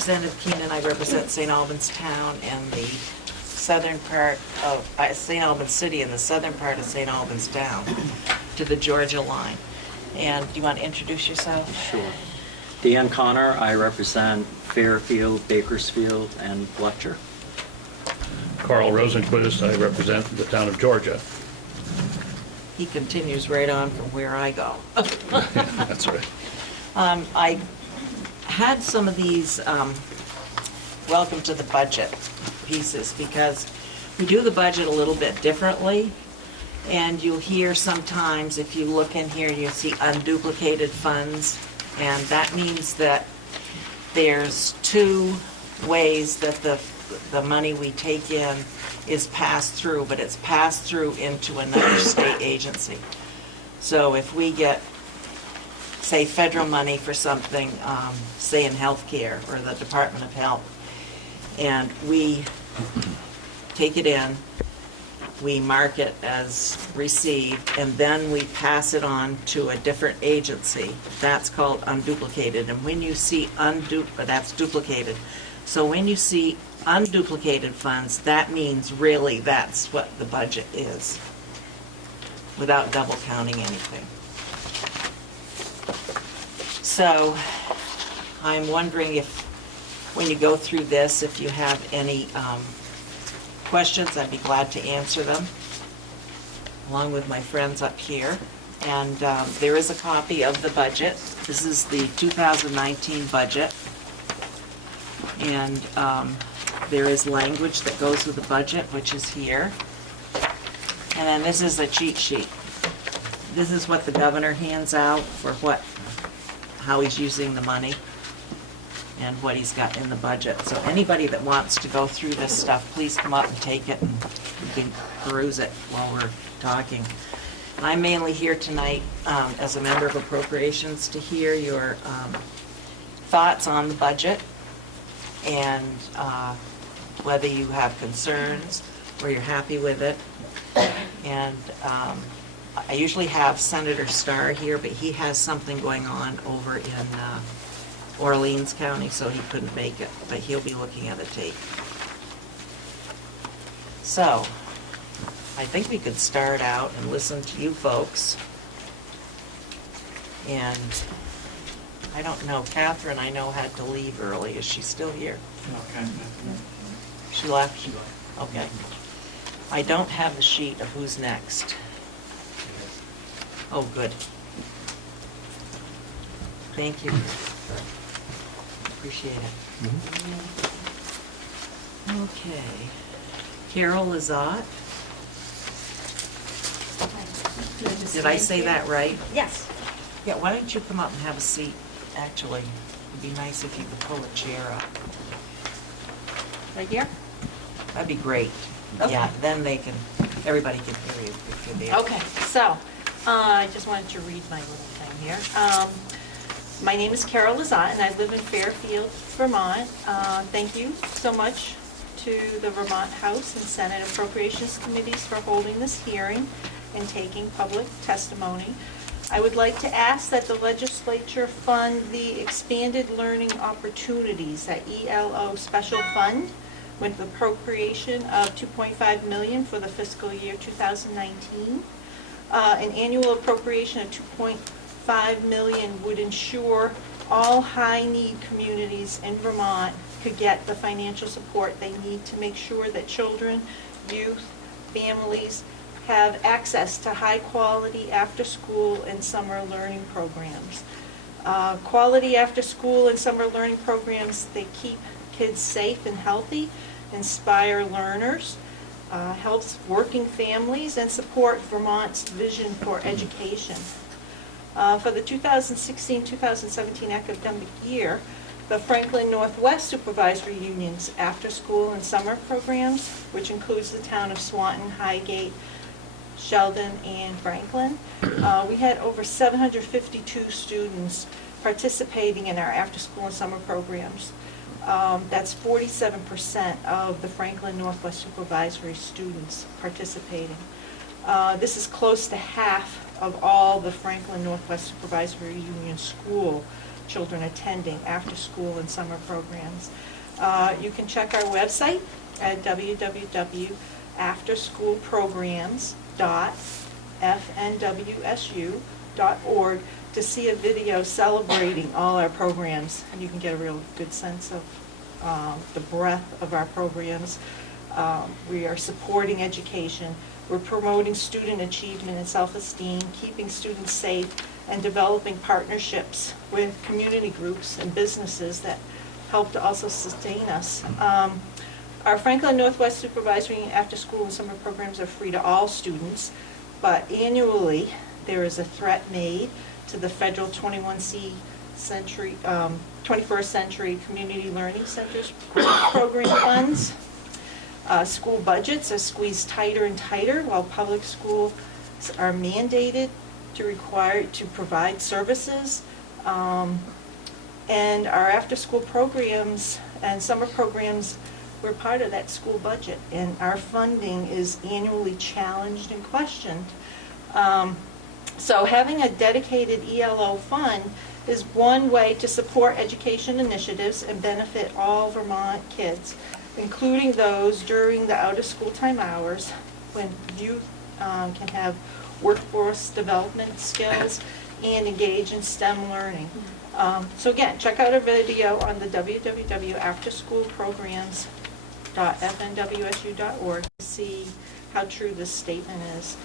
Representative Keenan. I represent St. Albans Town and the southern part of St. Albans City and the southern part of St. Albans Town to the Georgia line. And do you want to introduce yourself? Sure. Dan Connor, I represent Fairfield, Bakersfield, and Fletcher. Carl Rosenquist, I represent the town of Georgia. He continues right on from where I go. That's right. I had some of these welcome to the budget pieces because we do the budget a little bit differently, and you'll hear sometimes, if you look in here, you'll see unduplicated funds, and that means that there's two ways that the money we take in is passed through, but it's passed through into another state agency. So if we get, say, federal money for something, say in healthcare or the Department of Health, and we take it in, we mark it as received, and then we pass it on to a different agency. That's called unduplicated. And when you see that's duplicated. So when you see unduplicated funds, that means really that's what the budget is, without double counting anything. So I'm wondering if, when you go through this, if you have any questions, I'd be glad to answer them, along with my friends up here. And there is a copy of the budget. This is the 2019 budget. And there is language that goes with the budget, which is here. And then this is a cheat sheet. This is what the governor hands out for how he's using the money and what he's got in the budget. So anybody that wants to go through this stuff, please come up and take it, and you can peruse it while we're talking. I'm mainly here tonight as a member of Appropriations to hear your thoughts on the budget and whether you have concerns or you're happy with it. And I usually have Senator Starr here, but he has something going on over in Orleans County, so he couldn't make it, but he'll be looking at the tape. So, I think we could start out and listen to you folks. And I don't know, Catherine, I know, had to leave early. Is she still here? Okay. She left? Okay. I don't have the sheet of who's next. Oh, good. Thank you. Appreciate it. Okay. Carol Lazat. Did I say that right? Yes. Yeah, why don't you come up and have a seat? Actually, it'd be nice if you could pull a chair up. Right here? That'd be great. Okay. Yeah, then everybody can hear you if you're there. Okay, so I just wanted to read my little thing here. My name is Carol Lazat, and I live in Fairfield, Vermont. Thank you so much to the Vermont House and Senate Appropriations Committees for holding this hearing and taking public testimony. I would like to ask that the legislature fund the Expanded Learning Opportunities, that ELO special fund, with appropriation of $2.5 million for the fiscal year 2019. An annual appropriation of $2.5 million would ensure all high-need communities in Vermont could get the financial support they need to make sure that children, youth, families have access to high-quality after-school and summer learning programs. Quality after-school and summer learning programs, they keep kids safe and healthy, inspire learners, helps working families, and support Vermont's vision for education. For the 2016-2017 academic year, the Franklin Northwest Supervisory Union's after-school and summer programs, which includes the town of Swanton, Highgate, Sheldon, and Franklin. We had over 752 students participating in our after-school and summer programs. That's 47% of the Franklin Northwest Supervisory students participating. This is close to half of all the Franklin Northwest Supervisory Union school children attending after-school and summer programs. You can check our website at www.afterschoolprograms.fnwsu.org to see a video celebrating all our programs, and you can get a real good sense of the breadth of our programs. We are supporting education. We're promoting student achievement and self-esteem, keeping students safe, and developing partnerships with community groups and businesses that help to also sustain us. Our Franklin Northwest Supervisory after-school and summer programs are free to all students, but annually there is a threat made to the federal 21st Century Community Learning Centers program funds. School budgets are squeezed tighter and tighter, while public schools are mandated to provide services. And our after-school programs and summer programs, we're part of that school budget, and our funding is annually challenged and questioned. So having a dedicated ELO fund is one way to support education initiatives and benefit all Vermont kids, including those during the out-of-school time hours when youth can have workforce development skills and engage in STEM learning. So again, check out our video on the www.afterschoolprograms.fnwsu.org to see how true this statement is.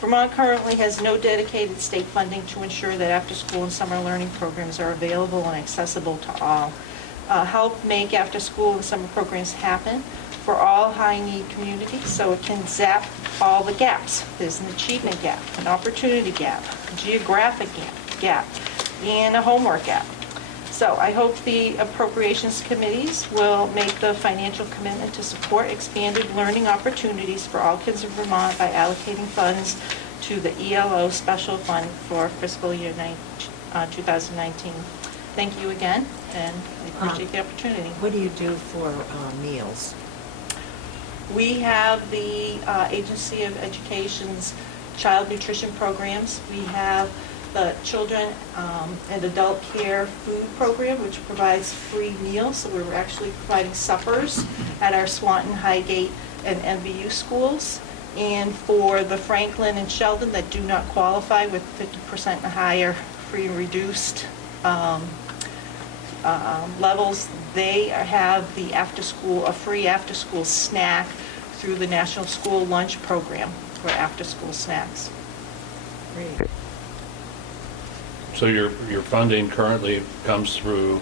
Vermont currently has no dedicated state funding to ensure that after-school and summer learning programs are available and accessible to all. Help make after-school and summer programs happen for all high-need communities so it can zap all the gaps. There's an achievement gap, an opportunity gap, a geographic gap, and a homework gap. So I hope the appropriations committees will make the financial commitment to support expanded learning opportunities for all kids in Vermont by allocating funds to the ELO Special Fund for fiscal year 2019. Thank you again, and I appreciate the opportunity. What do you do for meals? We have the Agency of Education's child nutrition programs. We have the Children and Adult Care Food Program, which provides free meals. So we're actually providing suppers at our Swanton, Highgate, and MVU schools. And for the Franklin and Sheldon that do not qualify with 50% and higher free and reduced levels, they have the a free after-school snack through the National School Lunch Program for after-school snacks. Great. So your funding currently comes through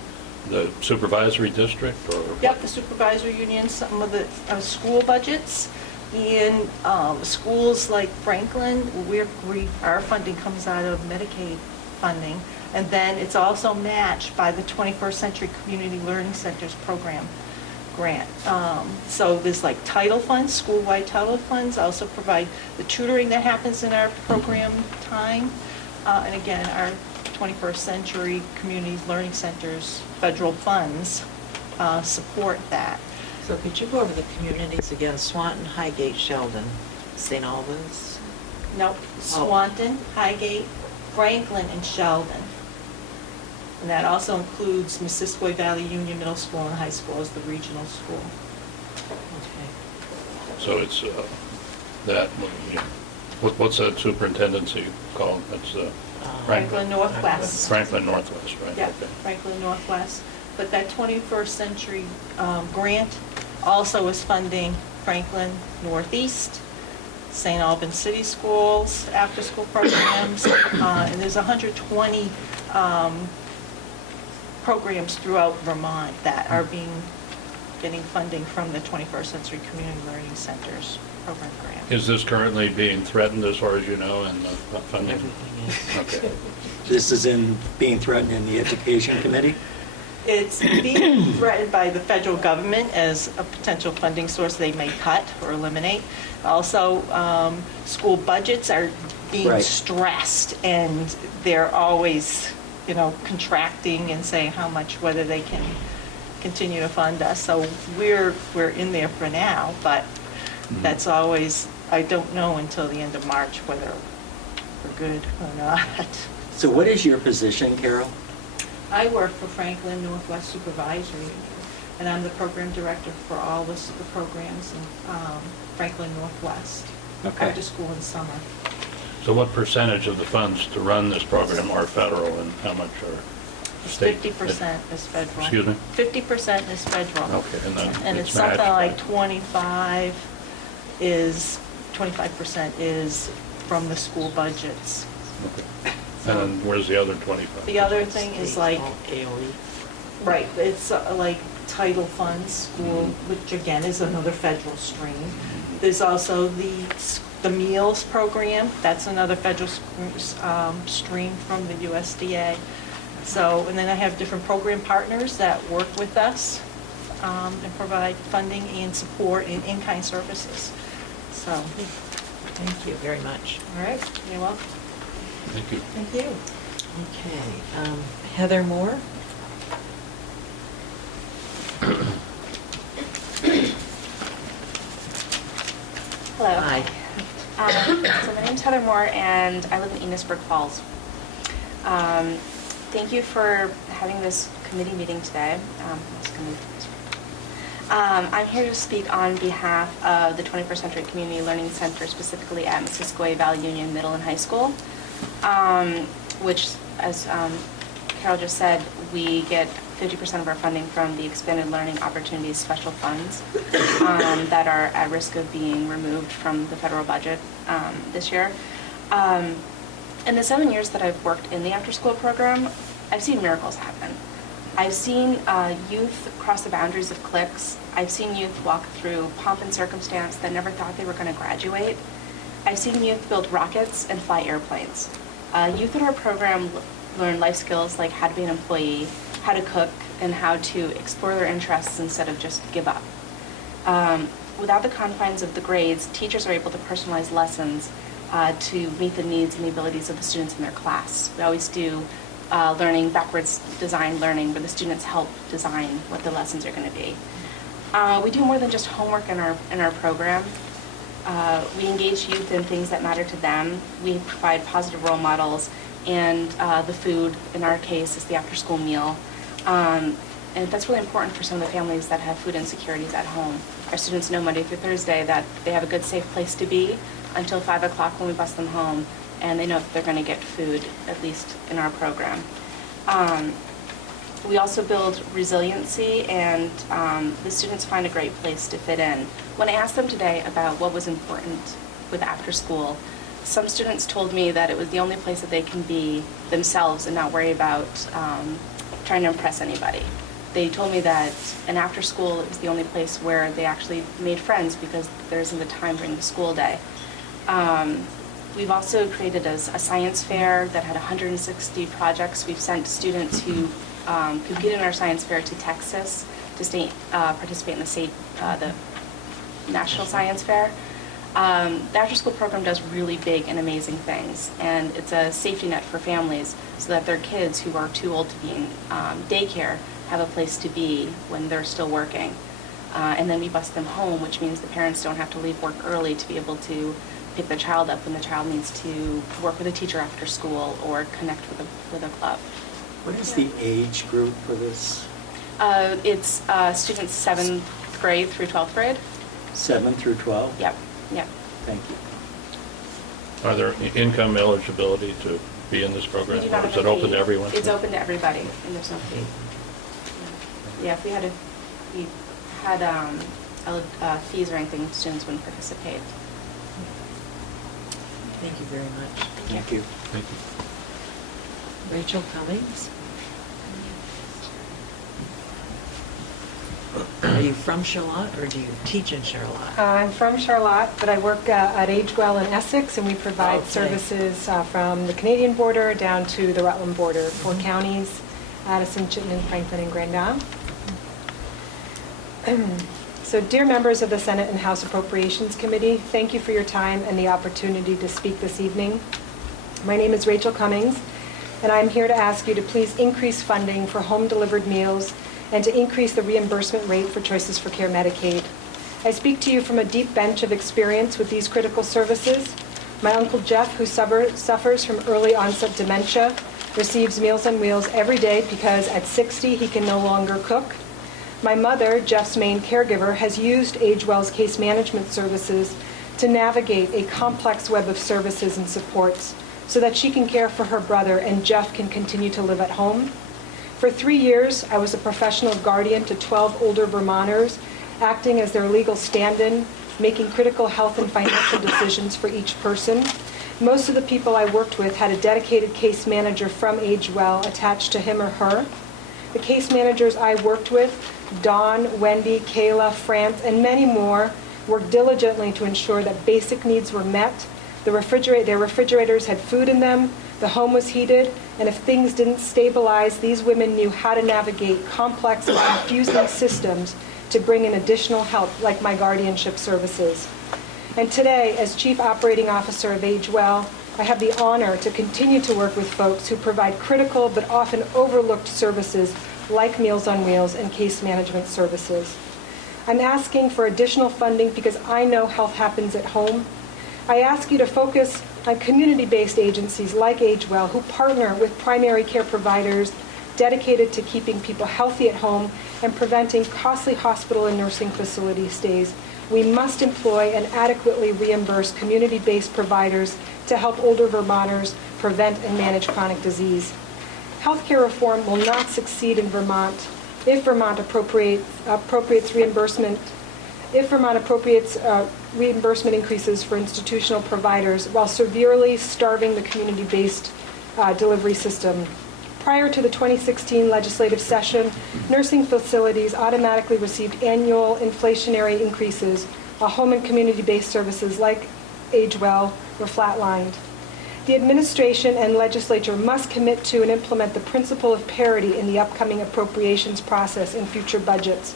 the supervisory district, or? Yep, the supervisory union, some of the school budgets, and schools like Franklin, our funding comes out of Medicaid funding, and then it's also matched by the 21st Century Community Learning Centers program grant. So there's like title funds, school-wide title funds, also provide the tutoring that happens in our program time, and again, our 21st Century Community Learning Centers federal funds support that. So could you go over the communities again? Swanton, Highgate, Sheldon, St. Albans? Nope, Swanton, Highgate, Franklin, and Sheldon. And that also includes Missisquoi Valley Union Middle School and High School as the regional school. Okay. So it's that, what's that superintendency called? That's Franklin Northwest. Franklin Northwest, right? Yeah, Okay. Franklin Northwest. But that 21st Century grant also is funding Franklin Northeast, St. Albans City Schools, after-school programs, and there's 120 programs throughout Vermont that are getting funding from the 21st Century Community Learning Centers program grant. Is this currently being threatened, as far as you know, in the funding? Everything is. Okay. This is being threatened in the Education Committee? It's being threatened by the federal government as a potential funding source they may cut or eliminate. Also, school budgets are being Right. stressed, and they're always, contracting and saying how much, whether they can continue to fund us. So we're in there for now, but that's always, I don't know until the end of March whether we're good or not. So what is your position, Carol? I work for Franklin Northwest Supervisory Union, and I'm the program director for all the programs in Franklin Northwest, Okay. after school and summer. So what percentage of the funds to run this program are federal and how much are state? 50% is federal. Excuse me? 50% is federal. Okay, and then And it's it's something matched, like right? 25% is from the school budgets. Okay. And then where's the other 25? The other thing is like, AOE. right, it's like title funds, school, Mm-hmm. which again is another federal stream. There's also the meals program, that's another federal stream from the USDA. So, and then I have different program partners that work with us and provide funding and support and in-kind services. So, Thank you very much. all right, you're welcome. Thank you. Thank you. Okay, Heather Moore? Hello. Hi. So my name's Heather Moore, and I live in Enosburg Falls. Thank you for having this committee meeting today. I'm here to speak on behalf of the 21st Century Community Learning Center, specifically at Missisquoi Valley Union Middle and High School, which, as Carol just said, we get 50% of our funding from the Expanded Learning Opportunities Special Funds that are at risk of being removed from the federal budget this year. In the 7 years that I've worked in the after-school program, I've seen miracles happen. I've seen youth cross the boundaries of cliques. I've seen youth walk through pomp and circumstance that never thought they were going to graduate. I've seen youth build rockets and fly airplanes. Youth in our program learn life skills like how to be an employee, how to cook, and how to explore their interests instead of just give up. Without the confines of the grades, teachers are able to personalize lessons to meet the needs and the abilities of the students in their class. We always do learning, backwards design learning, where the students help design what the lessons are going to be. We do more than just homework in our program. We engage youth in things that matter to them. We provide positive role models, and the food, in our case, is the after-school meal. And that's really important for some of the families that have food insecurities at home. Our students know Monday through Thursday that they have a good, safe place to be until 5 o'clock when we bus them home, and they know that they're going to get food, at least in our program. We also build resiliency, and the students find a great place to fit in. When I asked them today about what was important with after school, some students told me that it was the only place that they can be themselves and not worry about trying to impress anybody. They told me that in after school, it was the only place where they actually made friends because there isn't the time during the school day. We've also created a science fair that had 160 projects. We've sent students who competed in our science fair to Texas to participate in the National Science Fair. The after-school program does really big and amazing things, and it's a safety net for families so that their kids who are too old to be in daycare have a place to be when they're still working. And then we bus them home, which means the parents don't have to leave work early to be able to pick the child up when the child needs to work with a teacher after school or connect with a club. What is the age group for this? It's students 7th grade through 12th grade. 7 through 12? Yep. Thank you. Are there income eligibility to be in this program? We do not Or is have it a open fee. to everyone? It's open to everybody, and there's no fee. Yeah, if we had fees or anything, students wouldn't participate. Thank you very much. Thank you. Thank you. Rachel Cummings? Are you from Charlotte, or do you teach in Charlotte? I'm from Charlotte, but I work at Agewell in Essex, and we provide Okay. services from the Canadian border down to the Rutland border, 4 counties, Addison, Chittenden, Franklin, and Grand Isle. So dear members of the Senate and House Appropriations Committee, thank you for your time and the opportunity to speak this evening. My name is Rachel Cummings, and I'm here to ask you to please increase funding for home-delivered meals and to increase the reimbursement rate for Choices for Care Medicaid. I speak to you from a deep bench of experience with these critical services. My Uncle Jeff, who suffers from early onset dementia, receives Meals on Wheels every day because at 60 he can no longer cook. My mother, Jeff's main caregiver, has used AgeWell's case management services to navigate a complex web of services and supports so that she can care for her brother and Jeff can continue to live at home. For 3 years, I was a professional guardian to 12 older Vermonters, acting as their legal stand-in, making critical health and financial decisions for each person. Most of the people I worked with had a dedicated case manager from AgeWell attached to him or her. The case managers I worked with, Dawn, Wendy, Kayla, France, and many more, worked diligently to ensure that basic needs were met. Their refrigerators had food in them, the home was heated, and if things didn't stabilize, these women knew how to navigate complex and confusing systems to bring in additional help, like my guardianship services. And today, as Chief Operating Officer of AgeWell, I have the honor to continue to work with folks who provide critical but often overlooked services like Meals on Wheels and case management services. I'm asking for additional funding because I know health happens at home. I ask you to focus on community-based agencies like AgeWell who partner with primary care providers dedicated to keeping people healthy at home and preventing costly hospital and nursing facility stays. We must employ and adequately reimburse community-based providers to help older Vermonters prevent and manage chronic disease. Healthcare reform will not succeed in Vermont if Vermont appropriates reimbursement increases for institutional providers while severely starving the community-based delivery system. Prior to the 2016 legislative session, nursing facilities automatically received annual inflationary increases, while home and community-based services like AgeWell were flatlined. The administration and legislature must commit to and implement the principle of parity in the upcoming appropriations process in future budgets.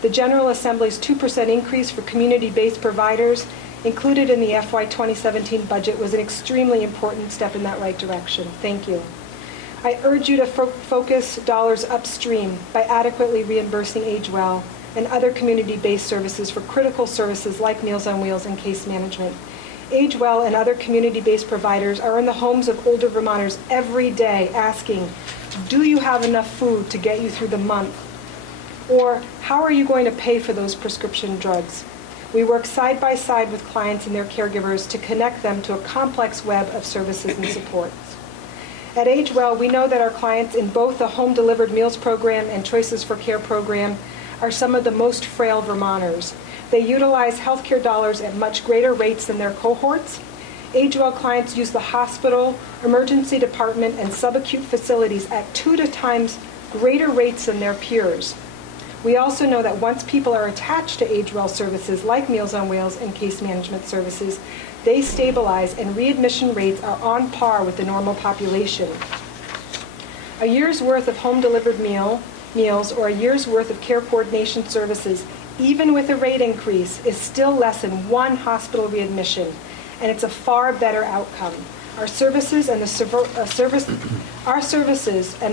The General Assembly's 2% increase for community-based providers included in the FY 2017 budget was an extremely important step in that right direction. Thank you. I urge you to focus dollars upstream by adequately reimbursing AgeWell and other community-based services for critical services like Meals on Wheels and case management. AgeWell and other community-based providers are in the homes of older Vermonters every day asking, do you have enough food to get you through the month? Or how are you going to pay for those prescription drugs? We work side by side with clients and their caregivers to connect them to a complex web of services and supports. At AgeWell, we know that our clients in both the Home Delivered Meals Program and Choices for Care program are some of the most frail Vermonters. They utilize healthcare dollars at much greater rates than their cohorts. AgeWell clients use the hospital, emergency department, and subacute facilities at 2 times greater rates than their peers. We also know that once people are attached to AgeWell services like Meals on Wheels and case management services, they stabilize and readmission rates are on par with the normal population. A year's worth of home-delivered meals or a year's worth of care coordination services, even with a rate increase, is still less than 1 hospital readmission, and it's a far better outcome. Our services and the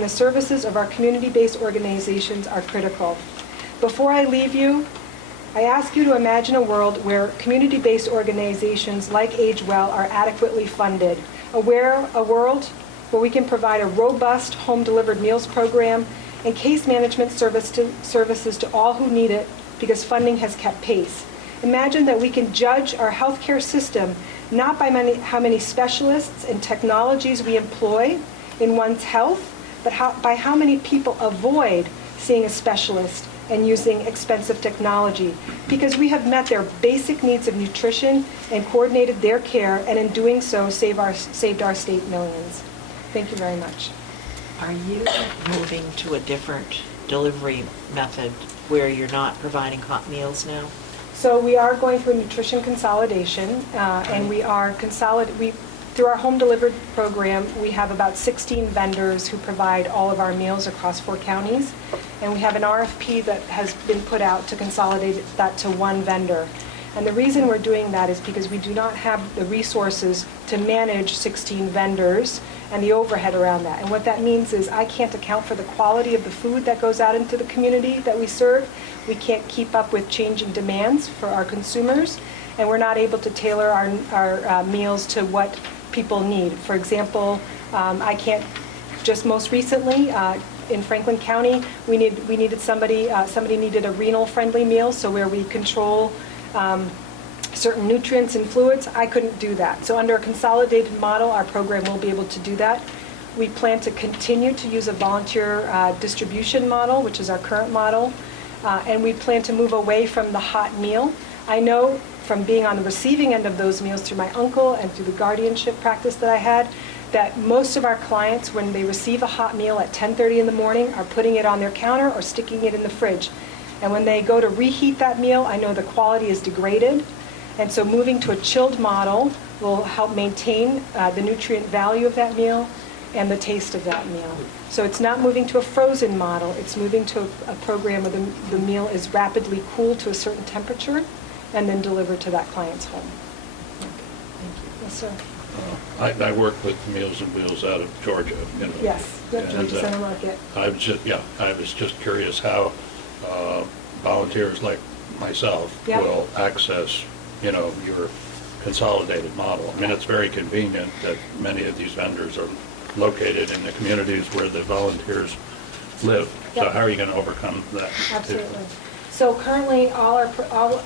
services of our community-based organizations are critical. Before I leave you, I ask you to imagine a world where community-based organizations like AgeWell are adequately funded, a world where we can provide a robust home-delivered meals program and case management services to all who need it because funding has kept pace. Imagine that we can judge our healthcare system not by how many specialists and technologies we employ in one's health, but by how many people avoid seeing a specialist and using expensive technology, because we have met their basic needs of nutrition and coordinated their care, and in doing so, saved our state millions. Thank you very much. Are you moving to a different delivery method where you're not providing hot meals now? So we are going through a nutrition consolidation, and we are through our home delivered program, we have about 16 vendors who provide all of our meals across 4 counties, and we have an RFP that has been put out to consolidate that to 1 vendor. And the reason we're doing that is because we do not have the resources to manage 16 vendors and the overhead around that. And what that means is I can't account for the quality of the food that goes out into the community that we serve. We can't keep up with changing demands for our consumers, and we're not able to tailor our meals to what people need. For example, I can't just most recently, in Franklin County, we needed somebody needed a renal-friendly meal, so where we control certain nutrients and fluids. I couldn't do that. So under a consolidated model, our program will be able to do that. We plan to continue to use a volunteer distribution model, which is our current model, and we plan to move away from the hot meal. I know from being on the receiving end of those meals through my uncle and through the guardianship practice that I had, that most of our clients, when they receive a hot meal at 10:30 in the morning, are putting it on their counter or sticking it in the fridge. And when they go to reheat that meal, I know the quality is degraded. And so moving to a chilled model will help maintain the nutrient value of that meal and the taste of that meal. So it's not moving to a frozen model, it's moving to a program where the meal is rapidly cooled to a certain temperature and then delivered to that client's home. Thank you. Yes, sir. I work with Meals and Wheels out of Georgia, you know. Yes, the And, Georgia Center Market. I was just curious how volunteers like myself Yeah. will access, you know, your consolidated model. I mean, it's very convenient that many of these vendors are located in the communities where the volunteers live. So Yeah. how are you going to overcome that? Absolutely. So currently,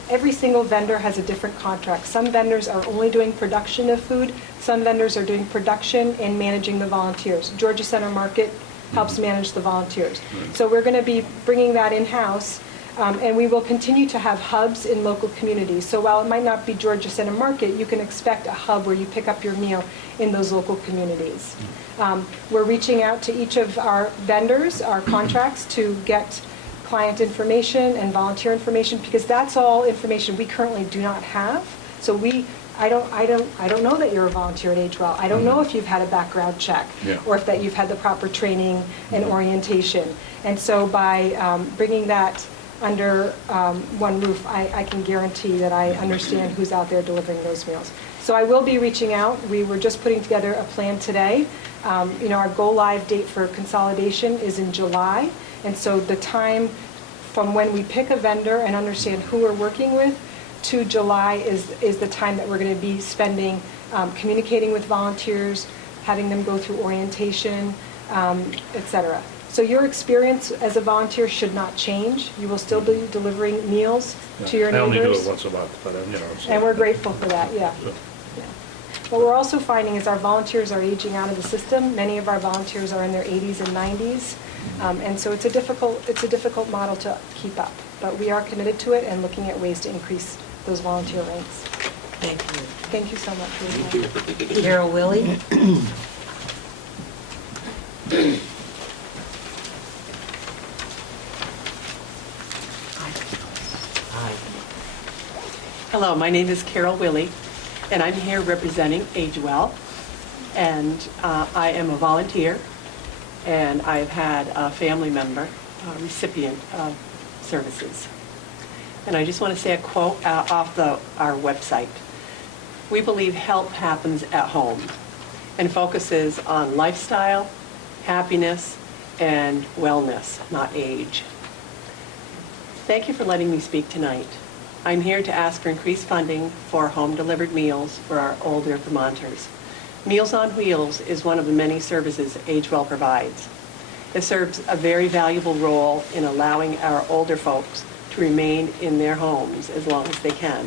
every single vendor has a different contract. Some vendors are only doing production of food. Some vendors are doing production and managing the volunteers. Georgia Center Market helps manage the volunteers. So we're going to be bringing that in-house, and we will continue to have hubs in local communities. So while it might not be Georgia Center Market, you can expect a hub where you pick up your meal in those local communities. We're reaching out to each of our vendors, our contracts, to get client information and volunteer information, because that's all information we currently do not have. So I don't know that you're a volunteer at Age Well. I don't know if you've had a background check, Yeah. or if that you've had the proper training and orientation. And so by bringing that under one roof, I can guarantee that I understand who's out there delivering those meals. So I will be reaching out. We were just putting together a plan today. Our go-live date for consolidation is in July. And so the time from when we pick a vendor and understand who we're working with to July is the time that we're going to be spending communicating with volunteers, having them go through orientation, et cetera. So your experience as a volunteer should not change. You will still be delivering meals to your I only do neighbors. it once a month, but, you know. So. And we're grateful for that, yeah. So, Yeah. What we're also finding is our volunteers are aging out of the system. Many of our volunteers are in their 80s and 90s. And so it's a difficult model to keep up. But we are committed to it and looking at ways to increase those volunteer ranks. Thank you. Thank you so much for your time. Carol Willie? Hi. Hello, my name is Carol Willie, and I'm here representing Age Well. And I am a volunteer, and I've had a family member, a recipient of services. And I just want to say a quote off our website. We believe help happens at home and focuses on lifestyle, happiness, and wellness, not age. Thank you for letting me speak tonight. I'm here to ask for increased funding for home-delivered meals for our older Vermonters. Meals on Wheels is one of the many services Age Well provides. It serves a very valuable role in allowing our older folks to remain in their homes as long as they can.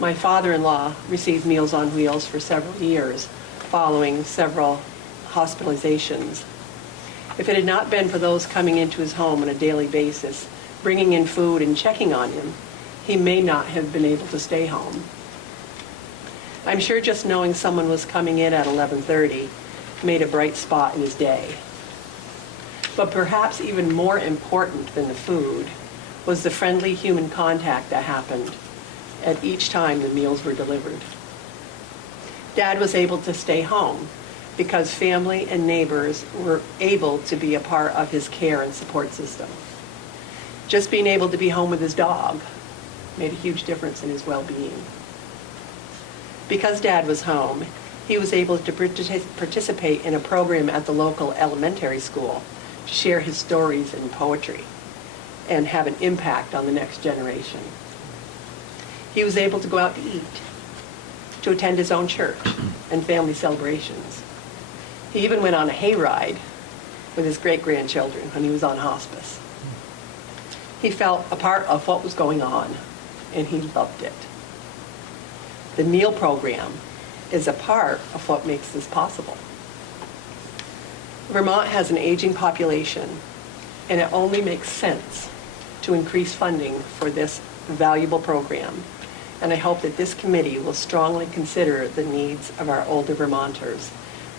My father-in-law received Meals on Wheels for several years following several hospitalizations. If it had not been for those coming into his home on a daily basis, bringing in food and checking on him, he may not have been able to stay home. I'm sure just knowing someone was coming in at 11:30 made a bright spot in his day. But perhaps even more important than the food was the friendly human contact that happened at each time the meals were delivered. Dad was able to stay home because family and neighbors were able to be a part of his care and support system. Just being able to be home with his dog made a huge difference in his well-being. Because Dad was home, he was able to participate in a program at the local elementary school to share his stories and poetry and have an impact on the next generation. He was able to go out to eat, to attend his own church and family celebrations. He even went on a hayride with his great-grandchildren when he was on hospice. He felt a part of what was going on, and he loved it. The meal program is a part of what makes this possible. Vermont has an aging population, and it only makes sense to increase funding for this valuable program. And I hope that this committee will strongly consider the needs of our older Vermonters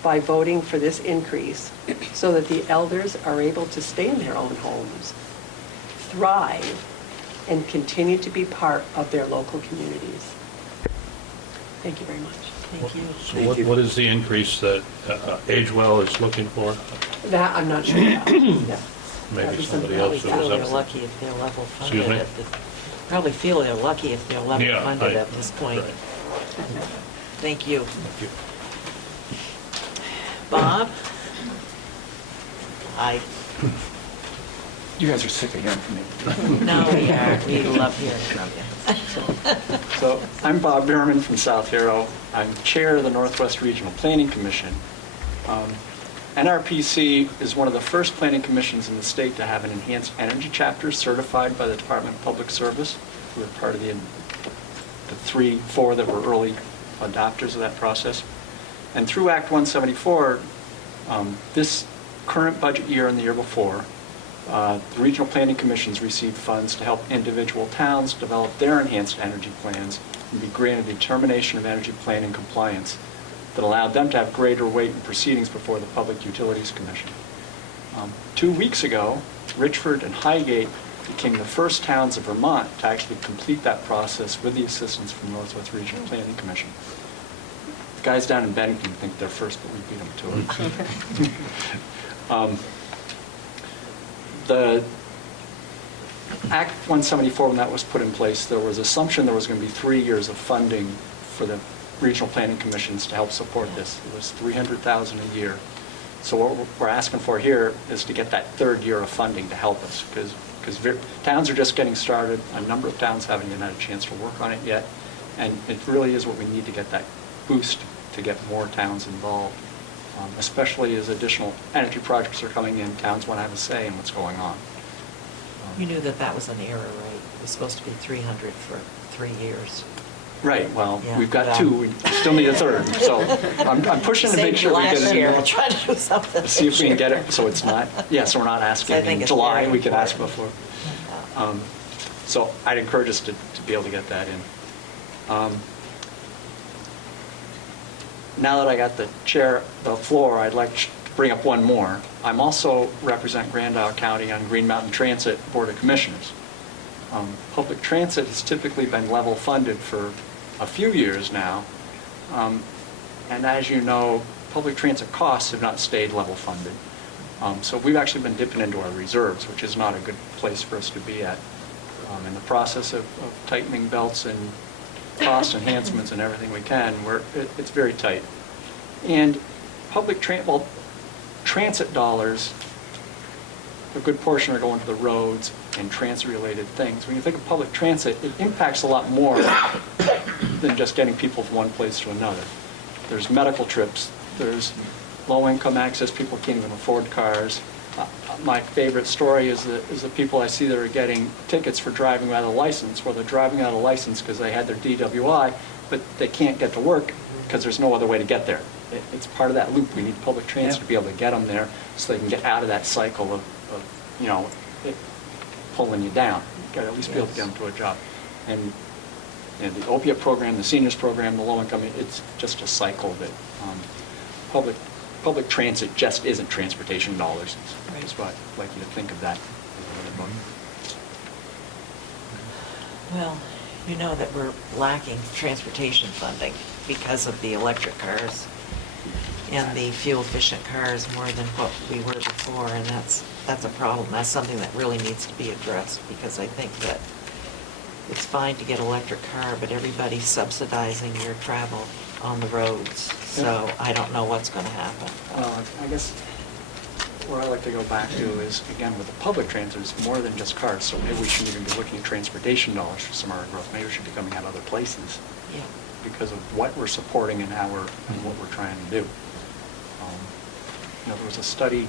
by voting for this increase so that the elders are able to stay in their own homes, thrive, and continue to be part of their local communities. Thank you very much. Thank you. So what is the increase that AgeWell is looking for? That I'm not sure about. Yeah. Maybe That'd be somebody something else Probably that feel was they're up. lucky if they're level Excuse funded. me? Probably feel they're lucky if they're level Yeah, funded I- at this point. right. Thank you. Thank you. Bob? I, You guys are sick of hearing from me. no, we are. We love hearing from you. So I'm Bob Behrman from South Hero. I'm chair of the Northwest Regional Planning Commission. NRPC is one of the first planning commissions in the state to have an enhanced energy chapter certified by the Department of Public Service. We're part of the 4 that were early adopters of that process. And through Act 174, this current budget year and the year before, the regional planning commissions received funds to help individual towns develop their enhanced energy plans and be granted determination of energy plan and compliance that allowed them to have greater weight in proceedings before the Public Utilities Commission. 2 weeks ago, Richford and Highgate became the first towns of Vermont to actually complete that process with the assistance from Northwest Regional Planning Commission. The guys down in Bennington think they're first, but we beat them to it. The Act 174, when that was put in place, there was assumption there was going to be 3 years of funding for the regional planning commissions to help support this. It was $300,000 a year. So what we're asking for here is to get that 3rd year of funding to help us, because towns are just getting started. A number of towns haven't even had a chance to work on it yet, and it really is what we need to get that boost to get more towns involved. Especially as additional energy projects are coming in, towns want to have a say in what's going on. You knew that that was an error, right? It was supposed to be 300 for 3 years. Right, well, Yeah, we've got but, 2, we still need a 3rd, so I'm pushing to make sure we get Last it year, in. we'll try to do something. See if this we can year. get it, so it's not, so we're not I asking think in it's July, very we could ask important. before. So I'd encourage us to be able to get that in. Now that I got the floor, I'd like to bring up one more. I'm also represent Grand Isle County on Green Mountain Transit Board of Commissioners. Public transit has typically been level funded for a few years now. And as you know, public transit costs have not stayed level funded. So we've actually been dipping into our reserves, which is not a good place for us to be at. In the process of tightening belts and cost enhancements and everything we can, it's very tight. And transit dollars, a good portion are going to the roads and transit-related things. When you think of public transit, it impacts a lot more than just getting people from one place to another. There's medical trips, there's low-income access, people can't even afford cars. My favorite story is the people I see that are getting tickets for driving without a license. Well, they're driving without a license because they had their DWI, but they can't get to work because there's no other way to get there. It's part of that loop. We need public transit to be able to get them there so they can get out of that cycle of it pulling you down. You've got to at least be able to get them to a job. And the opiate program, the seniors program, the low income, it's just a cycle that public transit just isn't transportation dollars. Is what I'd like you to think of that. Well, you know that we're lacking transportation funding because of the electric cars and the fuel-efficient cars more than what we were before, and that's a problem. That's something that really needs to be addressed, because I think that it's fine to get an electric car, but everybody's subsidizing your travel on the roads, so I don't know what's going to happen. I guess where I like to go back to is, again, with the public transit, it's more than just cars, so maybe we shouldn't even be looking at transportation dollars for some of our growth. Maybe we should be coming out other places Yeah. because of what we're supporting and what we're trying to do. there was a study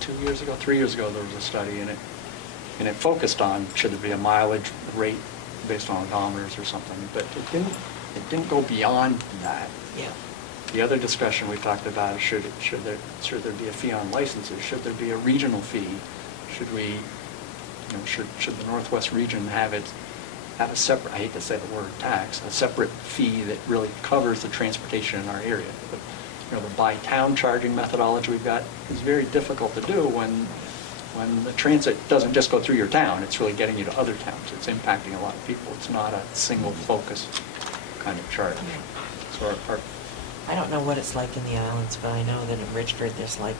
2 years ago, 3 years ago, there was a study, and it focused on should there be a mileage rate based on odometers or something, but it didn't go beyond that. Yeah. The other discussion we talked about is should there be a fee on licenses? Should there be a regional fee? Should we, should the Northwest region have a separate, I hate to say the word tax, a separate fee that really covers the transportation in our area? The by town charging methodology we've got is very difficult to do when the transit doesn't just go through your town, it's really getting you to other towns. It's impacting a lot of people. It's not a single focus kind of charge. So I don't know what it's like in the islands, but I know that in Richford, there's like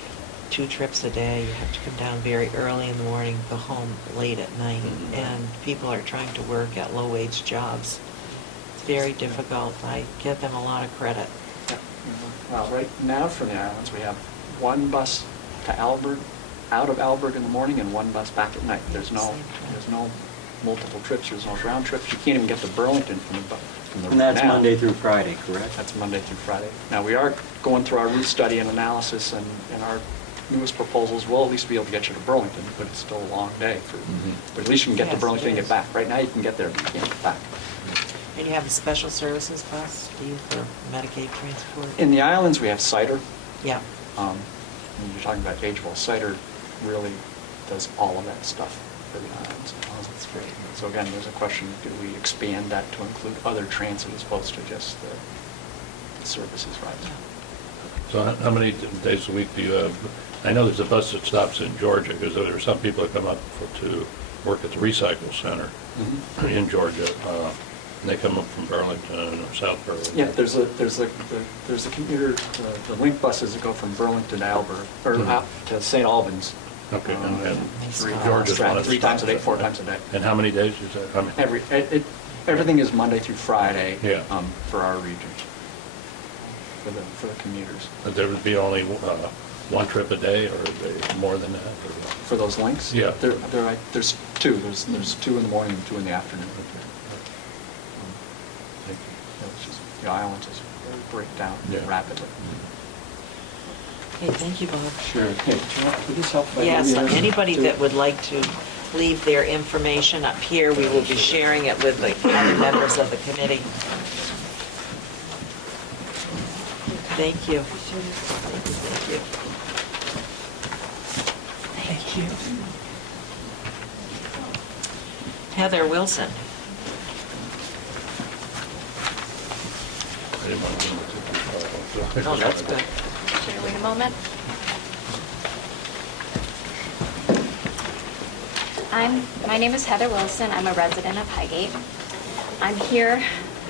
2 trips a day. You have to come down very early in the morning, go home late at night, and people are trying to work at low-wage jobs. It's very difficult. I give them a lot of credit. Yeah. Well, right now from the islands, we have 1 bus to Alberg, out of Alberg in the morning, and 1 bus back at night. There's no multiple trips. There's no round trips. You can't even get to Burlington from the And that's now. Monday through Friday, correct? That's Monday through Friday. Now, we are going through our route study and analysis, and our newest proposals will at least be able to get you to Burlington, but it's still a long day. But at least you can get to Yes, Burlington and it get is. back. Right now, you can get there, but you can't get back. And you have a special services bus, do you, for Medicaid transport? In the islands, we have Cider. Yeah. When you're talking about Agewell, Cider really does all of that stuff for the islands. That's great. So again, there's a question, do we expand that to include other transit as opposed to just the services rides? So how many days a week do you have? I know there's a bus that stops in Georgia, because there are some people that come up to work at the recycle center in Georgia. And they come up from Burlington or South Burlington. Yeah, there's a commuter, the link buses that go from Burlington to Alberg, or out to St. Albans. Okay, and Georgia's one that 3 times a day, stops 4 there. times a day. And how many days is that? How many- Everything is Monday through Friday. Yeah. For our region, for the commuters. But there would be only 1 trip a day, or more than that? Or what? For those links? Yeah. There's 2. There's 2 in the morning and 2 in the afternoon. It's just, the islands just break down Yeah. rapidly. Okay, thank you, Bob. Sure. Hey, would this help if I Yes, give you anybody two? that would like to leave their information up here, we will be sharing it with the other members of the committee. Thank you. Thank you. Thank you. Heather Wilson. I didn't want to- Oh, that's good. Should I wait a moment? My name is Heather Wilson. I'm a resident of Highgate. I'm here,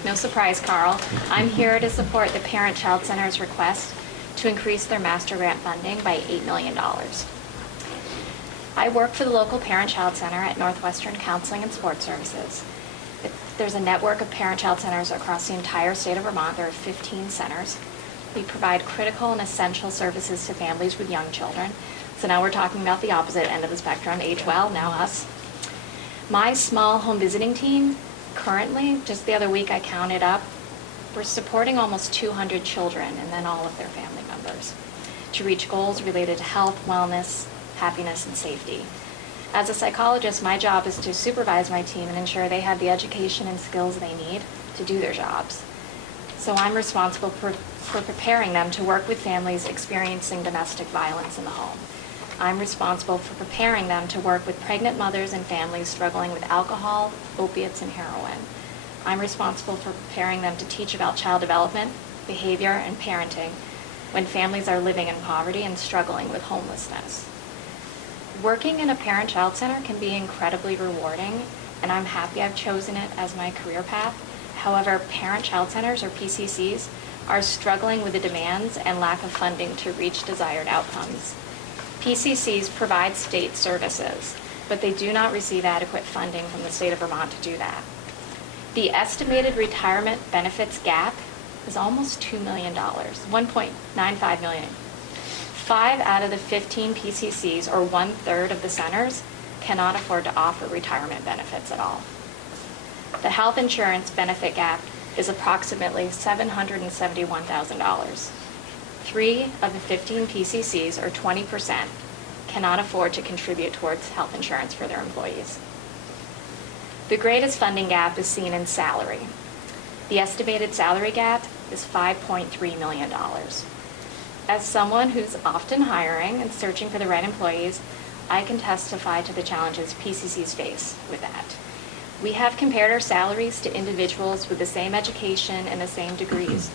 no surprise, Carl, I'm here to support the Parent Child Center's request to increase their master grant funding by $8 million. I work for the local Parent Child Center at Northwestern Counseling and Sports Services. There's a network of parent-child centers across the entire state of Vermont. There are 15 centers. We provide critical and essential services to families with young children. So now we're talking about the opposite end of the spectrum, age well, now us. My small home visiting team, currently, just the other week I counted up, we're supporting almost 200 children and then all of their family members to reach goals related to health, wellness, happiness, and safety. As a psychologist, my job is to supervise my team and ensure they have the education and skills they need to do their jobs. So I'm responsible for preparing them to work with families experiencing domestic violence in the home. I'm responsible for preparing them to work with pregnant mothers and families struggling with alcohol, opiates, and heroin. I'm responsible for preparing them to teach about child development, behavior, and parenting when families are living in poverty and struggling with homelessness. Working in a parent-child center can be incredibly rewarding, and I'm happy I've chosen it as my career path. However, parent-child centers, or PCCs, are struggling with the demands and lack of funding to reach desired outcomes. PCCs provide state services, but they do not receive adequate funding from the state of Vermont to do that. The estimated retirement benefits gap is almost $2 million, $1.95 million. 5 out of the 15 PCCs, or 1/3 of the centers, cannot afford to offer retirement benefits at all. The health insurance benefit gap is approximately $771,000. 3 of the 15 PCCs, or 20%, cannot afford to contribute towards health insurance for their employees. The greatest funding gap is seen in salary. The estimated salary gap is $5.3 million. As someone who's often hiring and searching for the right employees, I can testify to the challenges PCCs face with that. We have compared our salaries to individuals with the same education and the same degrees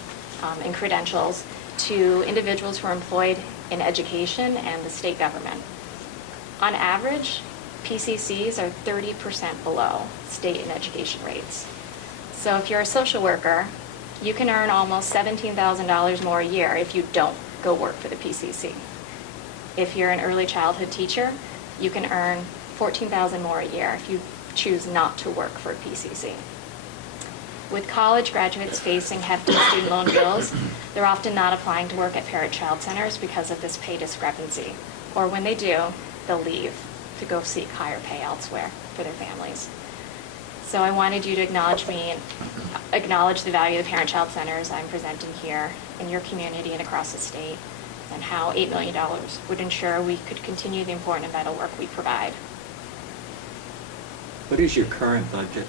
and credentials to individuals who are employed in education and the state government. On average, PCCs are 30% below state and education rates. So if you're a social worker, you can earn almost $17,000 more a year if you don't go work for the PCC. If you're an early childhood teacher, you can earn $14,000 more a year if you choose not to work for a PCC. With college graduates facing hefty student loan bills, they're often not applying to work at parent-child centers because of this pay discrepancy. Or when they do, they'll leave to go seek higher pay elsewhere for their families. So I wanted you to acknowledge me and acknowledge the value of the parent-child centers I'm presenting here in your community and across the state, and how $8 million would ensure we could continue the important and vital work we provide. What is your current budget?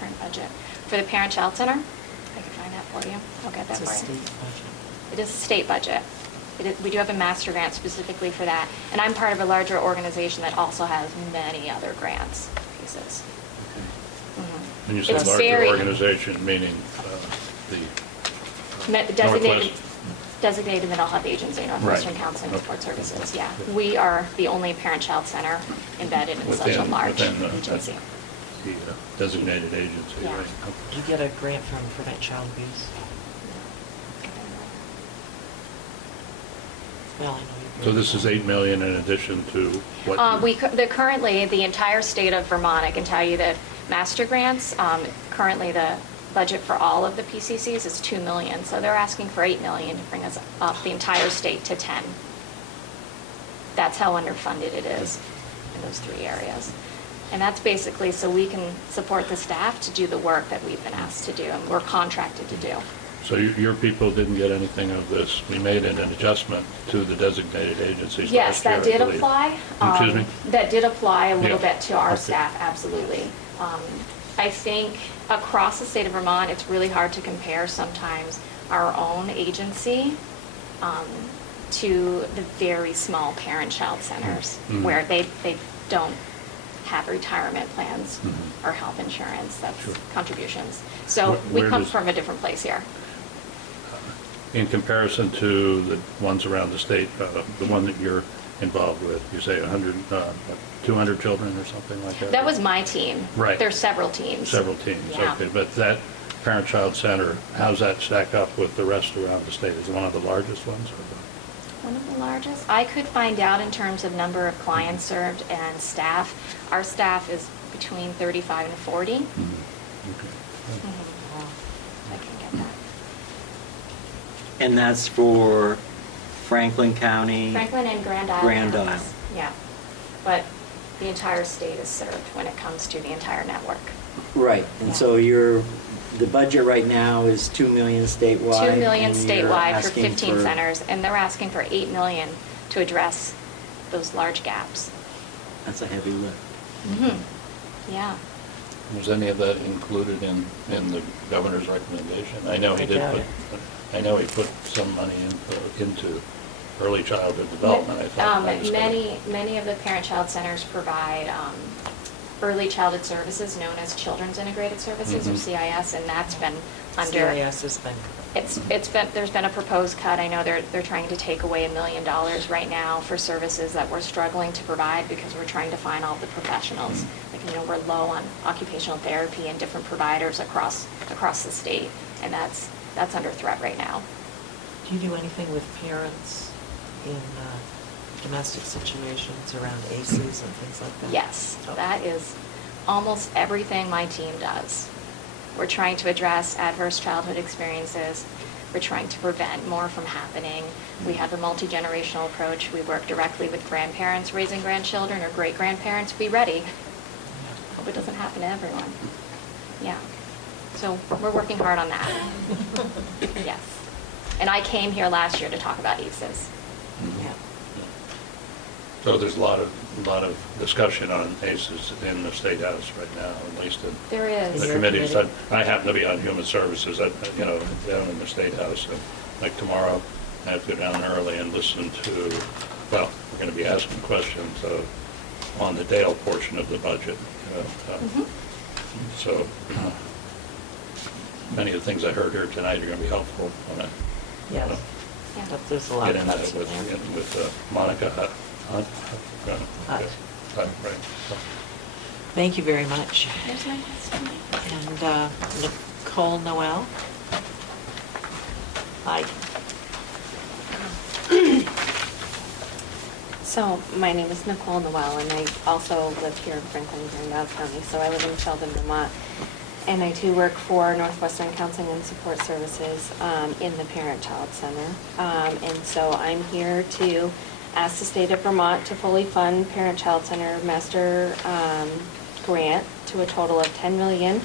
Current budget. For the parent-child center, I can find that for you. I'll get that It's a for you. state budget. It is a state budget. We do have a master grant specifically for that, and I'm part of a larger organization that also has many other grants pieces. Mhm. And you said It's larger very- organization, meaning the Designated, Northwest? designated mental health agency, Northwestern Right. Counseling and Support Okay. Services, yeah. We are the only parent-child center embedded in such a Within- large within, agency. the designated agency, Yeah. right? Do you get a grant from Prevent Child Abuse? Well, I know you. So this is 8 million in addition to what? Currently, the entire state of Vermont, I can tell you that master grants, currently the budget for all of the PCCs is 2 million. So they're asking for 8 million to bring us up the entire state to 10. That's how underfunded it is in those 3 areas. And that's basically so we can support the staff to do the work that we've been asked to do and we're contracted to do. So your people didn't get anything of this? We made an adjustment to the designated agencies Yes, last year, that I did believe. apply. Excuse me? That did apply a little Yeah. bit to our Okay. staff, absolutely. I think across the state of Vermont, it's really hard to compare sometimes our own agency to the very small parent-child centers Mhm. where they don't have retirement plans Mhm. or health insurance, that's Sure. contributions. So we Where come does- from a different place here. In comparison to the ones around the state, the one that you're involved with, you say 200 children or something like that? That was my team. Right. There's several teams. Several teams, Yeah. okay. But that parent-child center, how's that stack up with the rest around the state? Is it one of the largest ones? One of the largest. I could find out in terms of number of clients served and staff. Our staff is between 35 and 40. Okay. I can get that. And that's for Franklin County? Franklin and Grand Isle. Grand counties. Isle. Yeah. But the entire state is served when it comes to the entire network. Right, and so the budget right now is 2 million statewide? 2 million and you're statewide for asking 15 centers, and they're asking for 8 million to address those large gaps. That's a heavy lift. Yeah. Was any of that included in the governor's recommendation? I know he I did doubt put, it. I know he put some money into early childhood development, I thought. I discovered. Many of the parent-child centers provide early childhood services known as Children's Integrated Services, or Mhm. CIS, and that's been under... CIS has been, There's been a proposed cut. I know they're trying to take away $1 million right now for services that we're struggling to provide because we're trying to find all the professionals. Like, we're low on occupational therapy and different providers across the state, and that's under threat right now. do you do anything with parents in domestic situations around ACEs and things like that? Yes, Oh. that is almost everything my team does. We're trying to address adverse childhood experiences. We're trying to prevent more from happening. We have a multi-generational approach. We work directly with grandparents raising grandchildren or great-grandparents. Be ready. Hope it doesn't happen to everyone. Yeah. So we're working hard on that. Yes. And I came here last year to talk about ACEs. Yeah. So there's a lot of discussion on ACEs in the State House right now, at least in There is. the your committees. committee? I happen to be on Human Services, down in the State House. And like tomorrow, I have to go down early and listen to, well, we're going to be asking questions on the Dale portion of the budget. So many of the things I heard here tonight are going to be helpful when I Yes. Yeah. But there's a lot get of into cuts it in there. with Monica Hutt. Hutt. Right. Thank you very much. There's my question. And Nicole Noel? Hi. So my name is Nicole Noel, and I also live here in Franklin, Grand County. So I live in Sheldon, Vermont, and I too work for Northwestern Counseling and Support Services in the Parent-Child Center. And so I'm here to ask the state of Vermont to fully fund Parent-Child Center Master Grant to a total of $10 million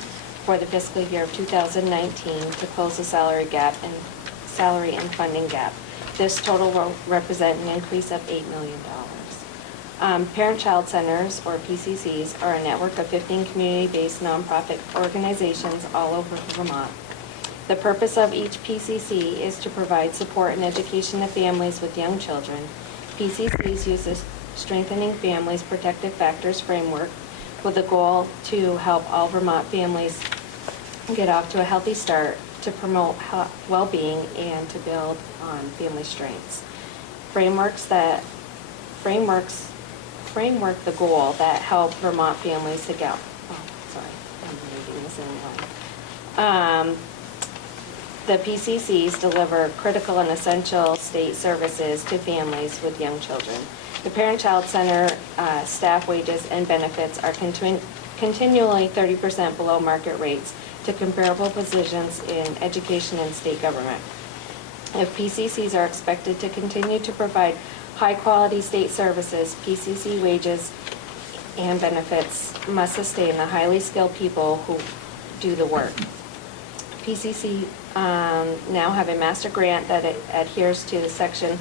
for the fiscal year of 2019 to close the salary and funding gap. This total will represent an increase of $8 million. Parent-Child Centers, or PCCs, are a network of 15 community-based nonprofit organizations all over Vermont. The purpose of each PCC is to provide support and education to families with young children. PCCs use the Strengthening Families Protective Factors framework with the goal to help all Vermont families get off to a healthy start, to promote well-being, and to build on family strengths. Framework the goal that help Vermont families to go. Oh, sorry, I'm reading this in line. The PCCs deliver critical and essential state services to families with young children. The Parent-Child Center staff wages and benefits are continually 30% below market rates to comparable positions in education and state government. If PCCs are expected to continue to provide high-quality state services, PCC wages and benefits must sustain the highly skilled people who do the work. PCC now have a master grant that adheres to the section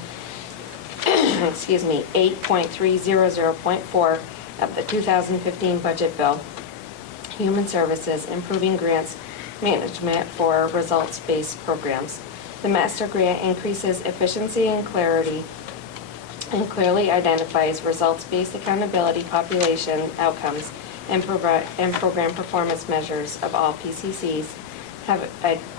8.300.4 of the 2015 budget bill, Human Services, improving grants management for results-based programs. The master grant increases efficiency and clarity and clearly identifies results-based accountability, population outcomes, and program performance measures of all PCCs have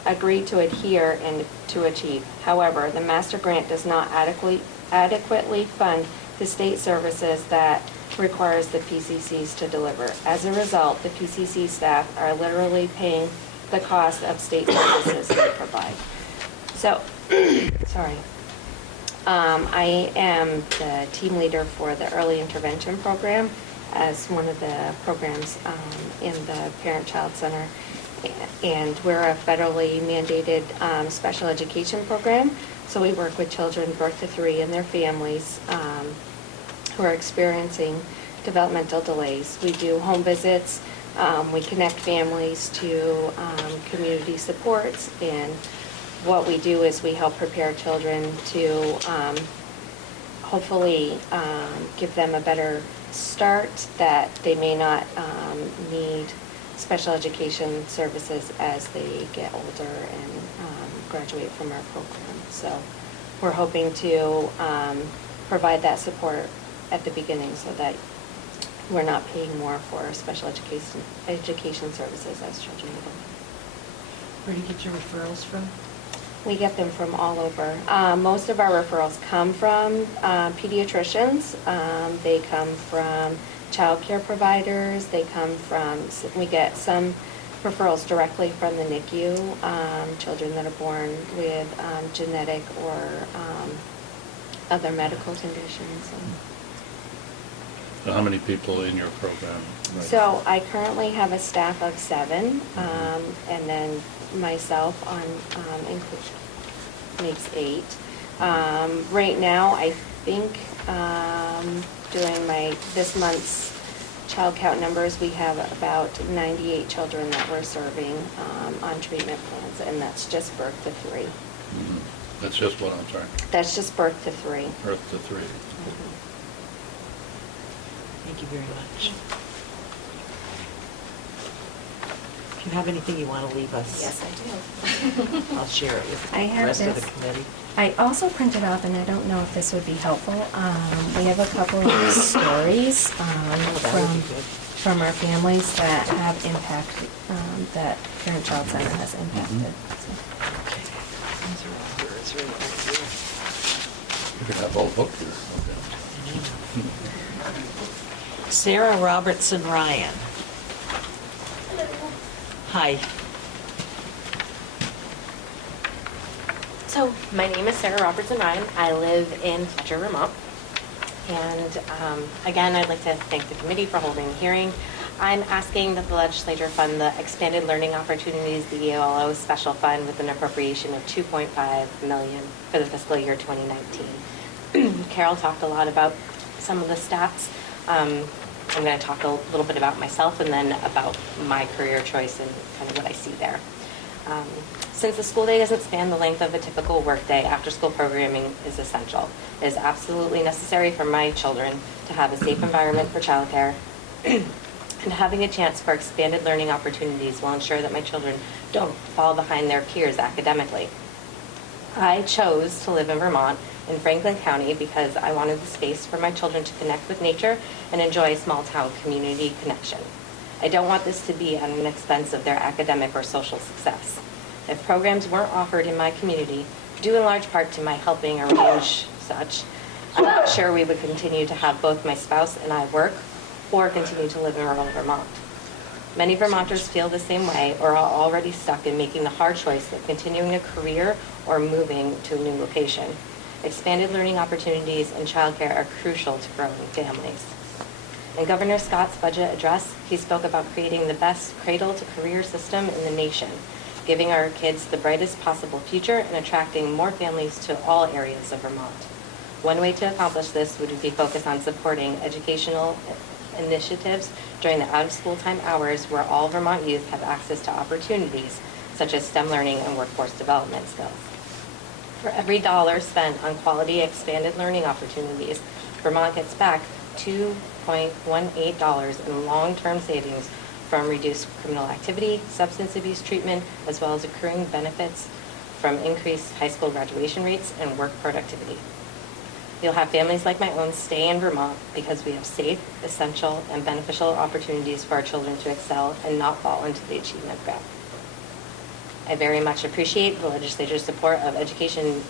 agreed to adhere and to achieve. However, the master grant does not adequately fund the state services that requires the PCCs to deliver. As a result, the PCC staff are literally paying the cost of state services they provide. So, sorry. I am the team leader for the early intervention program as one of the programs in the Parent-Child Center. And we're a federally mandated special education program. So we work with children birth to 3 and their families who are experiencing developmental delays. We do home visits. We connect families to community supports, and what we do is we help prepare children to hopefully give them a better start, that they may not need special education services as they get older and graduate from our program. So we're hoping to provide that support at the beginning so that we're not paying more for special education services as children get older. Where do you get your referrals from? We get them from all over. Most of our referrals come from pediatricians. They come from child care providers. We get some referrals directly from the NICU, children that are born with genetic or other medical conditions. So how many people in your program? So I currently have a staff of 7, and then myself on makes 8. Right now, I think doing this month's child count numbers, we have about 98 children that we're serving on treatment plans, and that's just birth to 3. That's just one, I'm sorry, That's just birth to 3. Earth to 3. Thank you very much. If you have anything you want to leave us, Yes, I do. I'll share it with I the have rest of the this. committee. I also printed off, and I don't know if this would be helpful, we have a couple of stories Oh, that would be good. from our families that have impacted, that Parent Child Center has impacted. Okay. These are all yours right back here. You can have all book here. Okay. Sarah Robertson Ryan. Hi. So, my name is Sarah Robertson Ryan. I live in Fletcher, Vermont. And again, I'd like to thank the committee for holding the hearing. I'm asking that the legislature fund the Expanded Learning Opportunities, the ELO Special Fund, with an appropriation of $2.5 million for the fiscal year 2019. Carol talked a lot about some of the stats. I'm going to talk a little bit about myself and then about my career choice and kind of what I see there. Since the school day doesn't span the length of a typical workday, after-school programming is essential. It is absolutely necessary for my children to have a safe environment for childcare, and having a chance for expanded learning opportunities will ensure that my children don't fall behind their peers academically. I chose to live in Vermont, in Franklin County, because I wanted the space for my children to connect with nature and enjoy a small-town community connection. I don't want this to be at an expense of their academic or social success. If programs weren't offered in my community, due in large part to my helping arrange such, I'm not sure we would continue to have both my spouse and I work or continue to live in rural Vermont. Many Vermonters feel the same way or are already stuck in making the hard choice of continuing a career or moving to a new location. Expanded learning opportunities and childcare are crucial to growing families. In Governor Scott's budget address, he spoke about creating the best cradle-to-career system in the nation, giving our kids the brightest possible future and attracting more families to all areas of Vermont. One way to accomplish this would be focus on supporting educational initiatives during the out-of-school time hours where all Vermont youth have access to opportunities such as STEM learning and workforce development skills. For every dollar spent on quality expanded learning opportunities, Vermont gets back $2.18 in long-term savings from reduced criminal activity, substance abuse treatment, as well as accruing benefits from increased high school graduation rates and work productivity. You'll have families like my own stay in Vermont because we have safe, essential, and beneficial opportunities for our children to excel and not fall into the achievement gap. I very much appreciate the legislature's support of education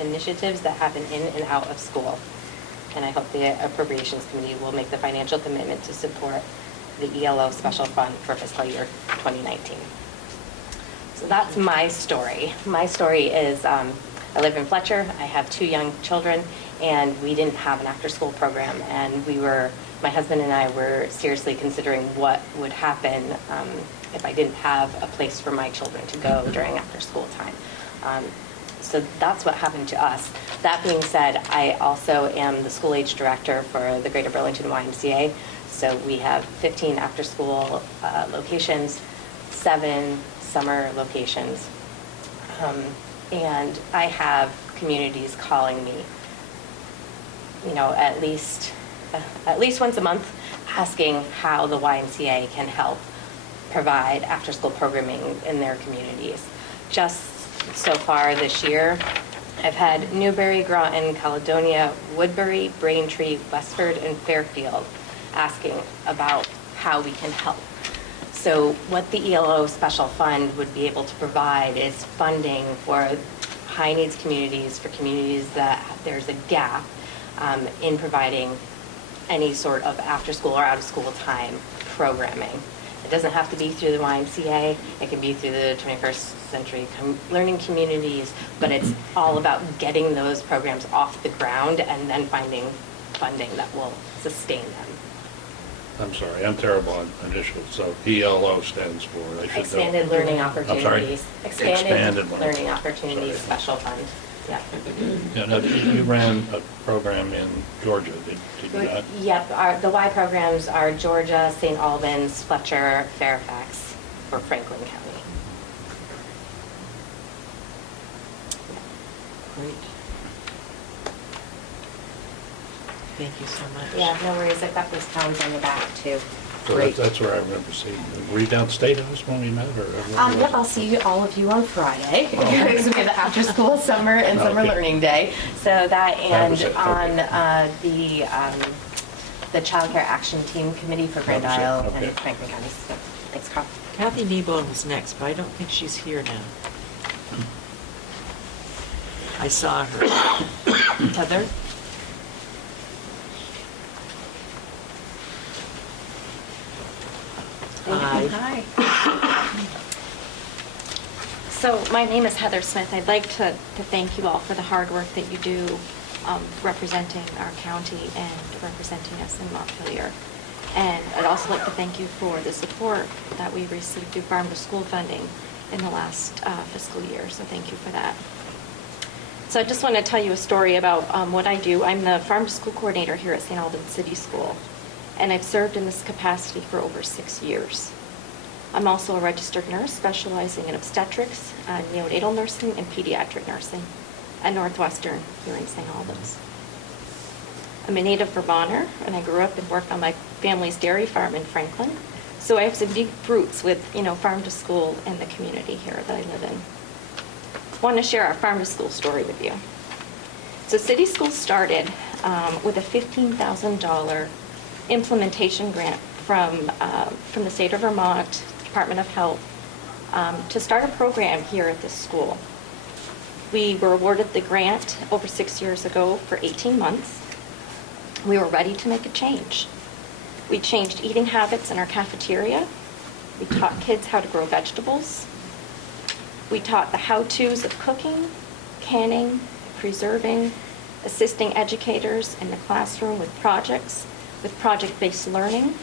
initiatives that happen in and out of school. And I hope the Appropriations Committee will make the financial commitment to support the ELO Special Fund for fiscal year 2019. So that's my story. My story is I live in Fletcher. I have 2 young children, and we didn't have an after-school program. And my husband and I were seriously considering what would happen if I didn't have a place for my children to go during after-school time. So that's what happened to us. That being said, I also am the school age director for the Greater Burlington YMCA. So we have 15 after-school locations, 7 summer locations. And I have communities calling me, at least once a month, asking how the YMCA can help provide after-school programming in their communities. Just so far this year, I've had Newbury, Groton, Caledonia, Woodbury, Braintree, Westford, and Fairfield asking about how we can help. So what the ELO Special Fund would be able to provide is funding for high-needs communities, for communities that there's a gap in providing any sort of after-school or out-of-school time programming. It doesn't have to be through the YMCA. It can be through the 21st Century Learning Communities, but it's all about getting those programs off the ground and then finding funding that will sustain them. I'm sorry, I'm terrible on initials, so ELO stands for, I should know. Expanded Learning I'm sorry? Opportunities. Expanded Learning Opportunities Sorry. Special Fund. Yeah. Yeah, now, you ran a program in Georgia, did you not? Yep, the Y programs are Georgia, St. Albans, Fletcher, Fairfax, or Franklin County. Great. Thank you so much. Yeah, no worries. I've got those towns on the back too. So Great. that's where I remember seeing you. Were you down State House when we met, or? Yep, I'll see all of you on Friday, because we have the after-school summer and summer Okay. learning day. So that That and was it, on okay. the Child Care Action Team Committee for Grand That was it, Isle okay. and Franklin County. So, thanks, Carl. Kathy Kneebone was next, but I don't think she's here now. I saw her. Heather? Hi. Hi. So my name is Heather Smith. I'd like to thank you all for the hard work that you do representing our county and representing us in Montpelier. And I'd also like to thank you for the support that we received through Farm to School funding in the last fiscal year, so thank you for that. So I just want to tell you a story about what I do. I'm the Farm to School coordinator here at St. Albans City School, and I've served in this capacity for over 6 years. I'm also a registered nurse specializing in obstetrics, neonatal nursing, and pediatric nursing at Northwestern here in St. Albans. I'm a native Vermonter, and I grew up and worked on my family's dairy farm in Franklin. So I have some deep roots with, farm to school and the community here that I live in. I want to share our farm to school story with you. So City School started with a $15,000 implementation grant from the state of Vermont, Department of Health, to start a program here at this school. We were awarded the grant over 6 years ago for 18 months. We were ready to make a change. We changed eating habits in our cafeteria. We taught kids how to grow vegetables. We taught the how-tos of cooking, canning, preserving, assisting educators in the classroom with projects, with project-based learning,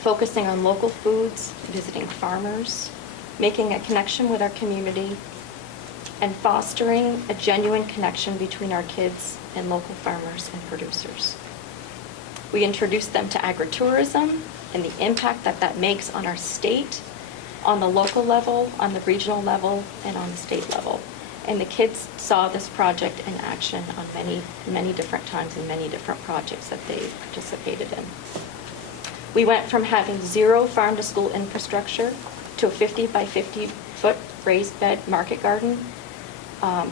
focusing on local foods, visiting farmers, making a connection with our community, and fostering a genuine connection between our kids and local farmers and producers. We introduced them to agritourism and the impact that that makes on our state, on the local level, on the regional level, and on the state level. And the kids saw this project in action on many, many different times and many different projects that they participated in. We went from having zero farm to school infrastructure to a 50 by 50 foot raised bed market garden,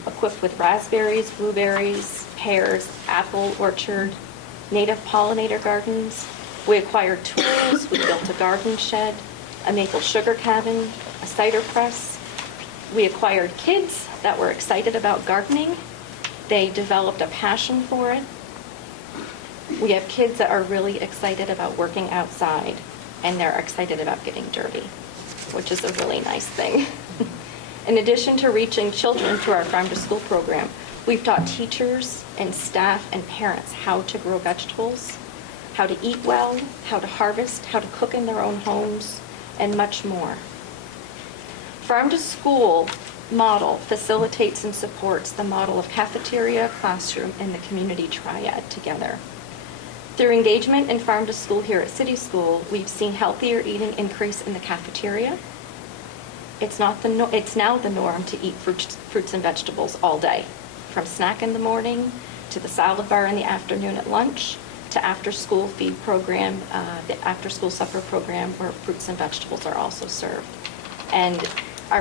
equipped with raspberries, blueberries, pears, apple orchard, native pollinator gardens. We acquired tools, we built a garden shed, a maple sugar cabin, a cider press. We acquired kids that were excited about gardening. They developed a passion for it. We have kids that are really excited about working outside, and they're excited about getting dirty, which is a really nice thing. In addition to reaching children through our Farm to School program, we've taught teachers and staff and parents how to grow vegetables, how to eat well, how to harvest, how to cook in their own homes, and much more. Farm to School model facilitates and supports the model of cafeteria, classroom, and the community triad together. Through engagement in Farm to School here at City School, we've seen healthier eating increase in the cafeteria. It's now the norm to eat fruits and vegetables all day, from snack in the morning to the salad bar in the afternoon at lunch to after-school feed program, the after-school supper program where fruits and vegetables are also served. And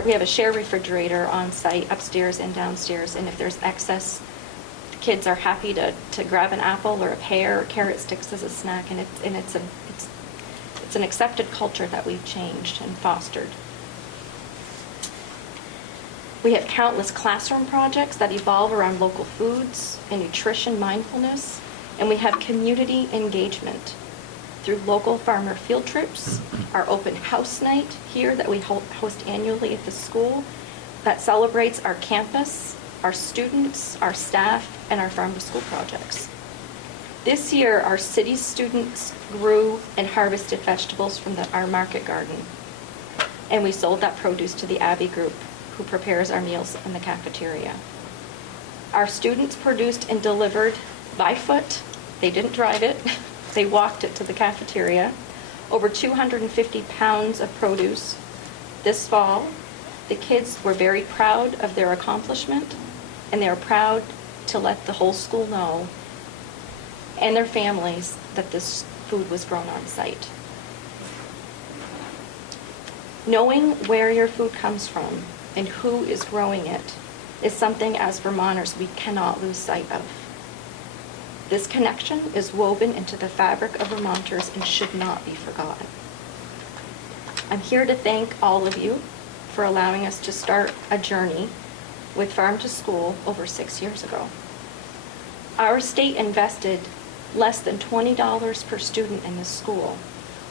we have a shared refrigerator on site upstairs and downstairs, and if there's excess, the kids are happy to grab an apple or a pear or carrot sticks as a snack, and it's an accepted culture that we've changed and fostered. We have countless classroom projects that evolve around local foods and nutrition mindfulness, and we have community engagement through local farmer field trips, our open house night here that we host annually at the school that celebrates our campus, our students, our staff, and our farm to school projects. This year, our city students grew and harvested vegetables from our market garden, and we sold that produce to the Abbey Group, who prepares our meals in the cafeteria. Our students produced and delivered by foot. They didn't drive it. They walked it to the cafeteria. Over 250 pounds of produce this fall. The kids were very proud of their accomplishment, and they are proud to let the whole school know and their families that this food was grown on site. Knowing where your food comes from and who is growing it is something as Vermonters we cannot lose sight of. This connection is woven into the fabric of Vermonters and should not be forgotten. I'm here to thank all of you for allowing us to start a journey with Farm to School over 6 years ago. Our state invested less than $20 per student in this school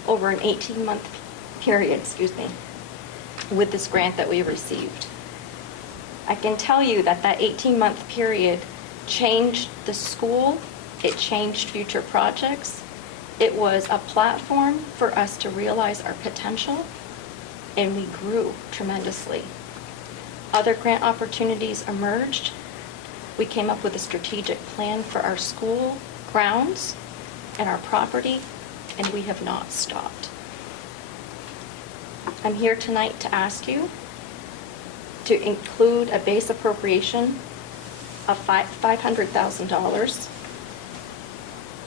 over an 18-month period, with this grant that we received. I can tell you that that 18-month period changed the school, it changed future projects. It was a platform for us to realize our potential, and we grew tremendously. Other grant opportunities emerged. We came up with a strategic plan for our school grounds and our property, and we have not stopped. I'm here tonight to ask you to include a base appropriation of $500,000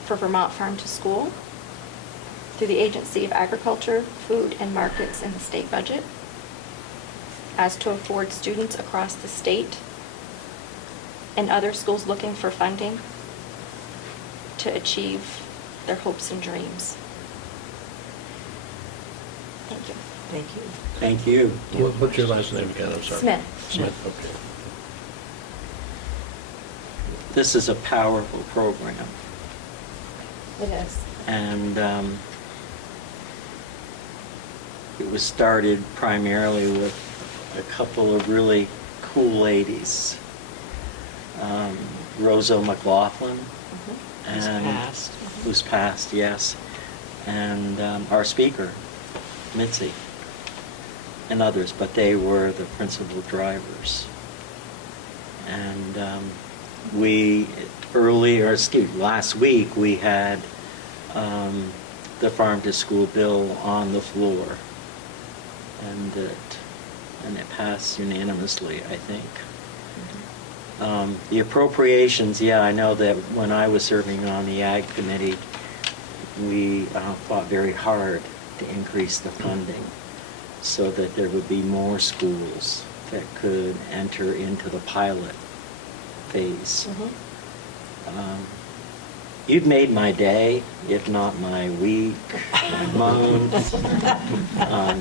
for Vermont Farm to School through the Agency of Agriculture, Food, and Markets in the state budget, as to afford students across the state and other schools looking for funding to achieve their hopes and dreams. Thank you. Thank you. Thank you. What's your last name again? I'm sorry. Smith. Smith, okay. This is a powerful program. It is. And it was started primarily with a couple of really cool ladies. Rosa McLaughlin. Who's and passed. Who's passed, yes. And our speaker, Mitzi, and others, but they were the principal drivers. And last week, we had the Farm to School bill on the floor, and it passed unanimously, I think. The appropriations, yeah, I know that when I was serving on the Ag Committee, we fought very hard to increase the funding so that there would be more schools that could enter into the pilot phase. You've made my day, if not my week, month,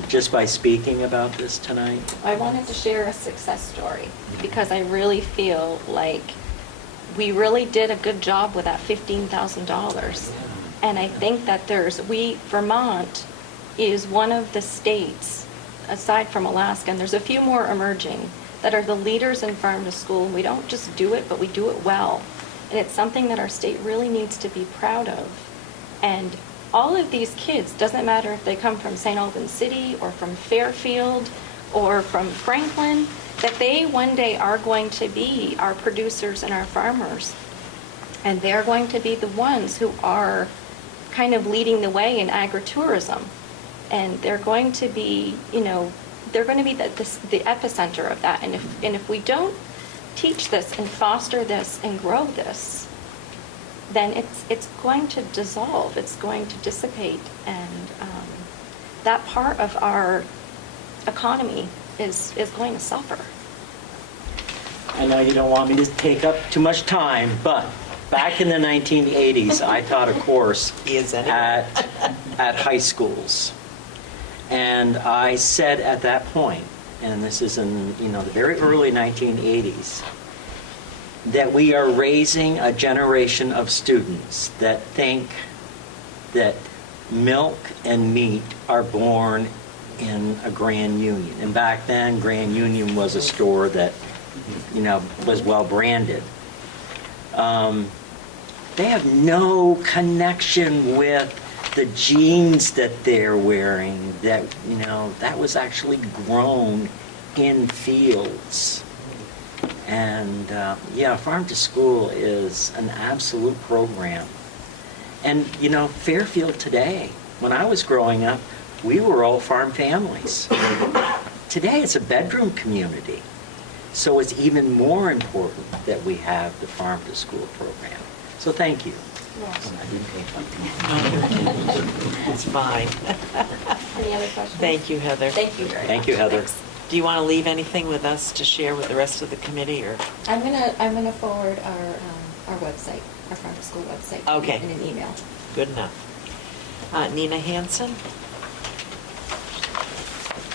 just by speaking about this tonight. I wanted to share a success story because I really feel like we really did a good job with that $15,000. And I think that Vermont is one of the states, aside from Alaska, and there's a few more emerging, that are the leaders in Farm to School. We don't just do it, but we do it well. And it's something that our state really needs to be proud of. And all of these kids, doesn't matter if they come from St. Albans City or from Fairfield or from Franklin, that they one day are going to be our producers and our farmers. And they're going to be the ones who are kind of leading the way in agritourism. And they're going to be, they're going to be the epicenter of that. And if we don't teach this and foster this and grow this, then it's going to dissolve, it's going to dissipate, and that part of our economy is going to suffer. I know you don't want me to take up too much time, but back in the 1980s, I taught a course at high schools. And I said at that point, and this is in the very early 1980s, that we are raising a generation of students that think that milk and meat are born in a Grand Union. And back then, Grand Union was a store that, was well branded. They have no connection with the jeans that they're wearing, that was actually grown in fields. And Farm to School is an absolute program. And Fairfield today, when I was growing up, we were all farm families. Today it's a bedroom community. So it's even more important that we have the Farm to School program. So thank you. It's fine. Any other questions? Thank you, Heather. Thank you very much. Thank you, Heather. Thanks. Do you want to leave anything with us to share with the rest of the committee, or? I'm gonna forward our website, our Farm to School website. Okay. In an email. Good enough. Nina Hanson?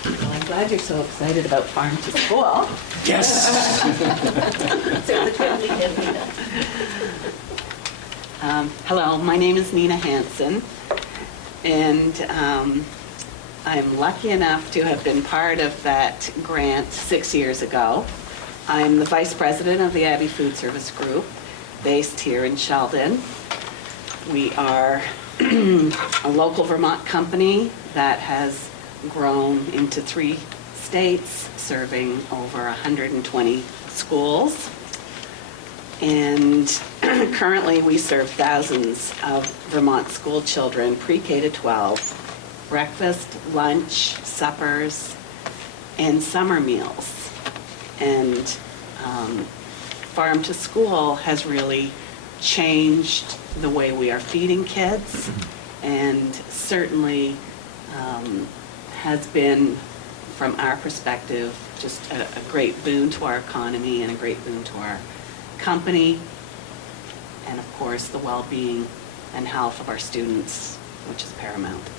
Well, I'm glad you're so excited about Farm to School. Yes. So the trip we did, we did. Hello, my name is Nina Hanson, and I'm lucky enough to have been part of that grant 6 years ago. I'm the vice president of the Abbey Food Service Group, based here in Sheldon. We are a local Vermont company that has grown into 3 states, serving over 120 schools. And currently, we serve thousands of Vermont school children, pre-K to 12, breakfast, lunch, suppers, and summer meals. And Farm to School has really changed the way we are feeding kids, and certainly has been, from our perspective, just a great boon to our economy and a great boon to our company, and of course, the well-being and health of our students, which is paramount.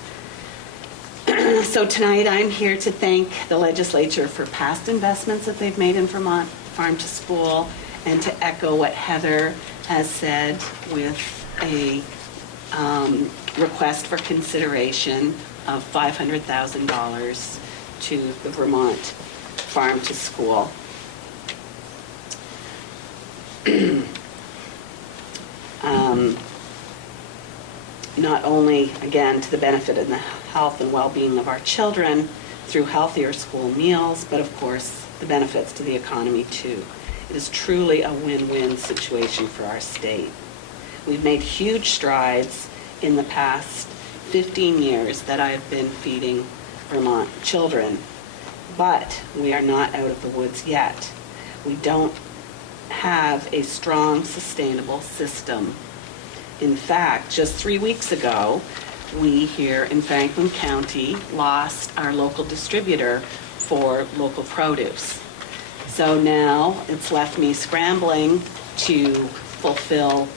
So tonight, I'm here to thank the legislature for past investments that they've made in Vermont Farm to School, and to echo what Heather has said with a request for consideration of $500,000 to the Vermont Farm to School. Not only, again, to the benefit of the health and well-being of our children through healthier school meals, but of course, the benefits to the economy too. It is truly a win-win situation for our state. We've made huge strides in the past 15 years that I've been feeding Vermont children, but we are not out of the woods yet. We don't have a strong, sustainable system. In fact, just 3 weeks ago, we here in Franklin County lost our local distributor for local produce. So now it's left me scrambling to fulfill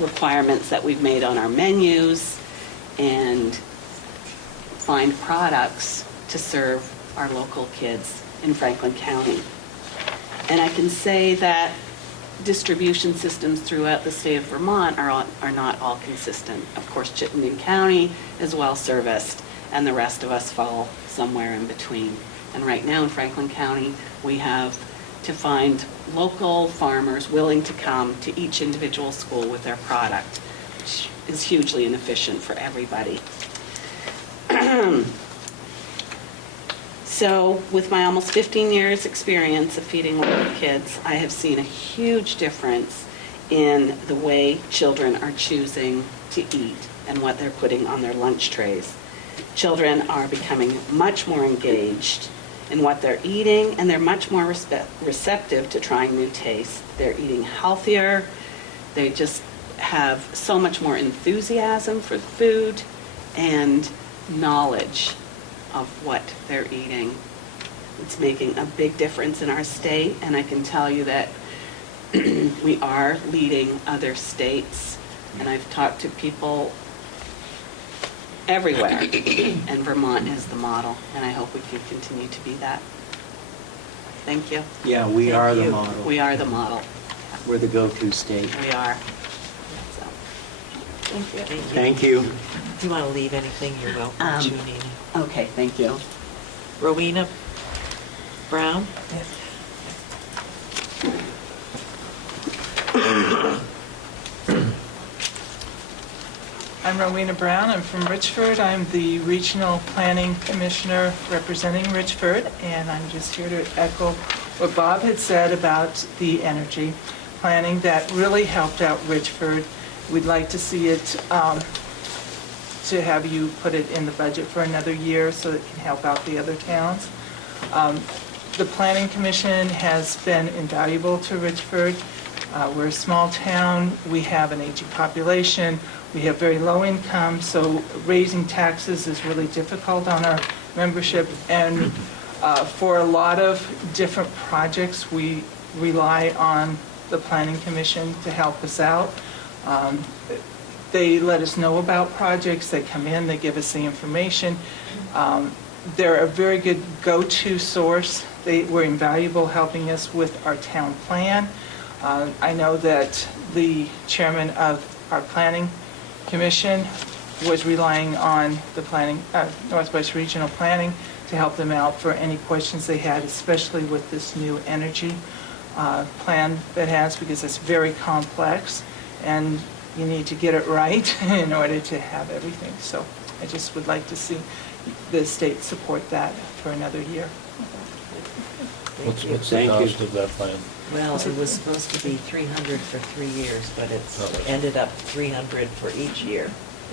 requirements that we've made on our menus and find products to serve our local kids in Franklin County. And I can say that distribution systems throughout the state of Vermont are not all consistent. Of course, Chittenden County is well serviced, and the rest of us fall somewhere in between. And right now in Franklin County, we have to find local farmers willing to come to each individual school with their product, which is hugely inefficient for everybody. So with my almost 15 years experience of feeding local kids, I have seen a huge difference in the way children are choosing to eat and what they're putting on their lunch trays. Children are becoming much more engaged in what they're eating, and they're much more receptive to trying new tastes. They're eating healthier. They just have so much more enthusiasm for food and knowledge of what they're eating. It's making a big difference in our state, and I can tell you that we are leading other states, and I've talked to people everywhere, and Vermont is the model, and I hope we can continue to be that. Thank you. Yeah, we Thank are the you. model. We are the model. We're the go-to state. We are. So, Thank you. Thank you. If you want to leave anything, you're welcome to, Nina. Okay, thank you. Rowena Brown? I'm Rowena Brown. I'm from Richford. I'm the Regional Planning Commissioner representing Richford, and I'm just here to echo what Bob had said about the energy planning that really helped out Richford. We'd like to see it, to have you put it in the budget for another year so it can help out the other towns. The Planning Commission has been invaluable to Richford. We're a small town, we have an aging population, we have very low income, so raising taxes is really difficult on our membership. And for a lot of different projects, we rely on the Planning Commission to help us out. They let us know about projects, they come in, they give us the information. They're a very good go-to source. They were invaluable helping us with our town plan. I know that the chairman of our planning commission was relying on the Northwest Regional Planning to help them out for any questions they had, especially with this new energy plan that has, because it's very complex and you need to get it right in order to have everything. So I just would like to see the state support that for another year. What's the Thank you. cost of that plan? Well, it was supposed to be 300 for 3 years, but it's ended up 300 for each year.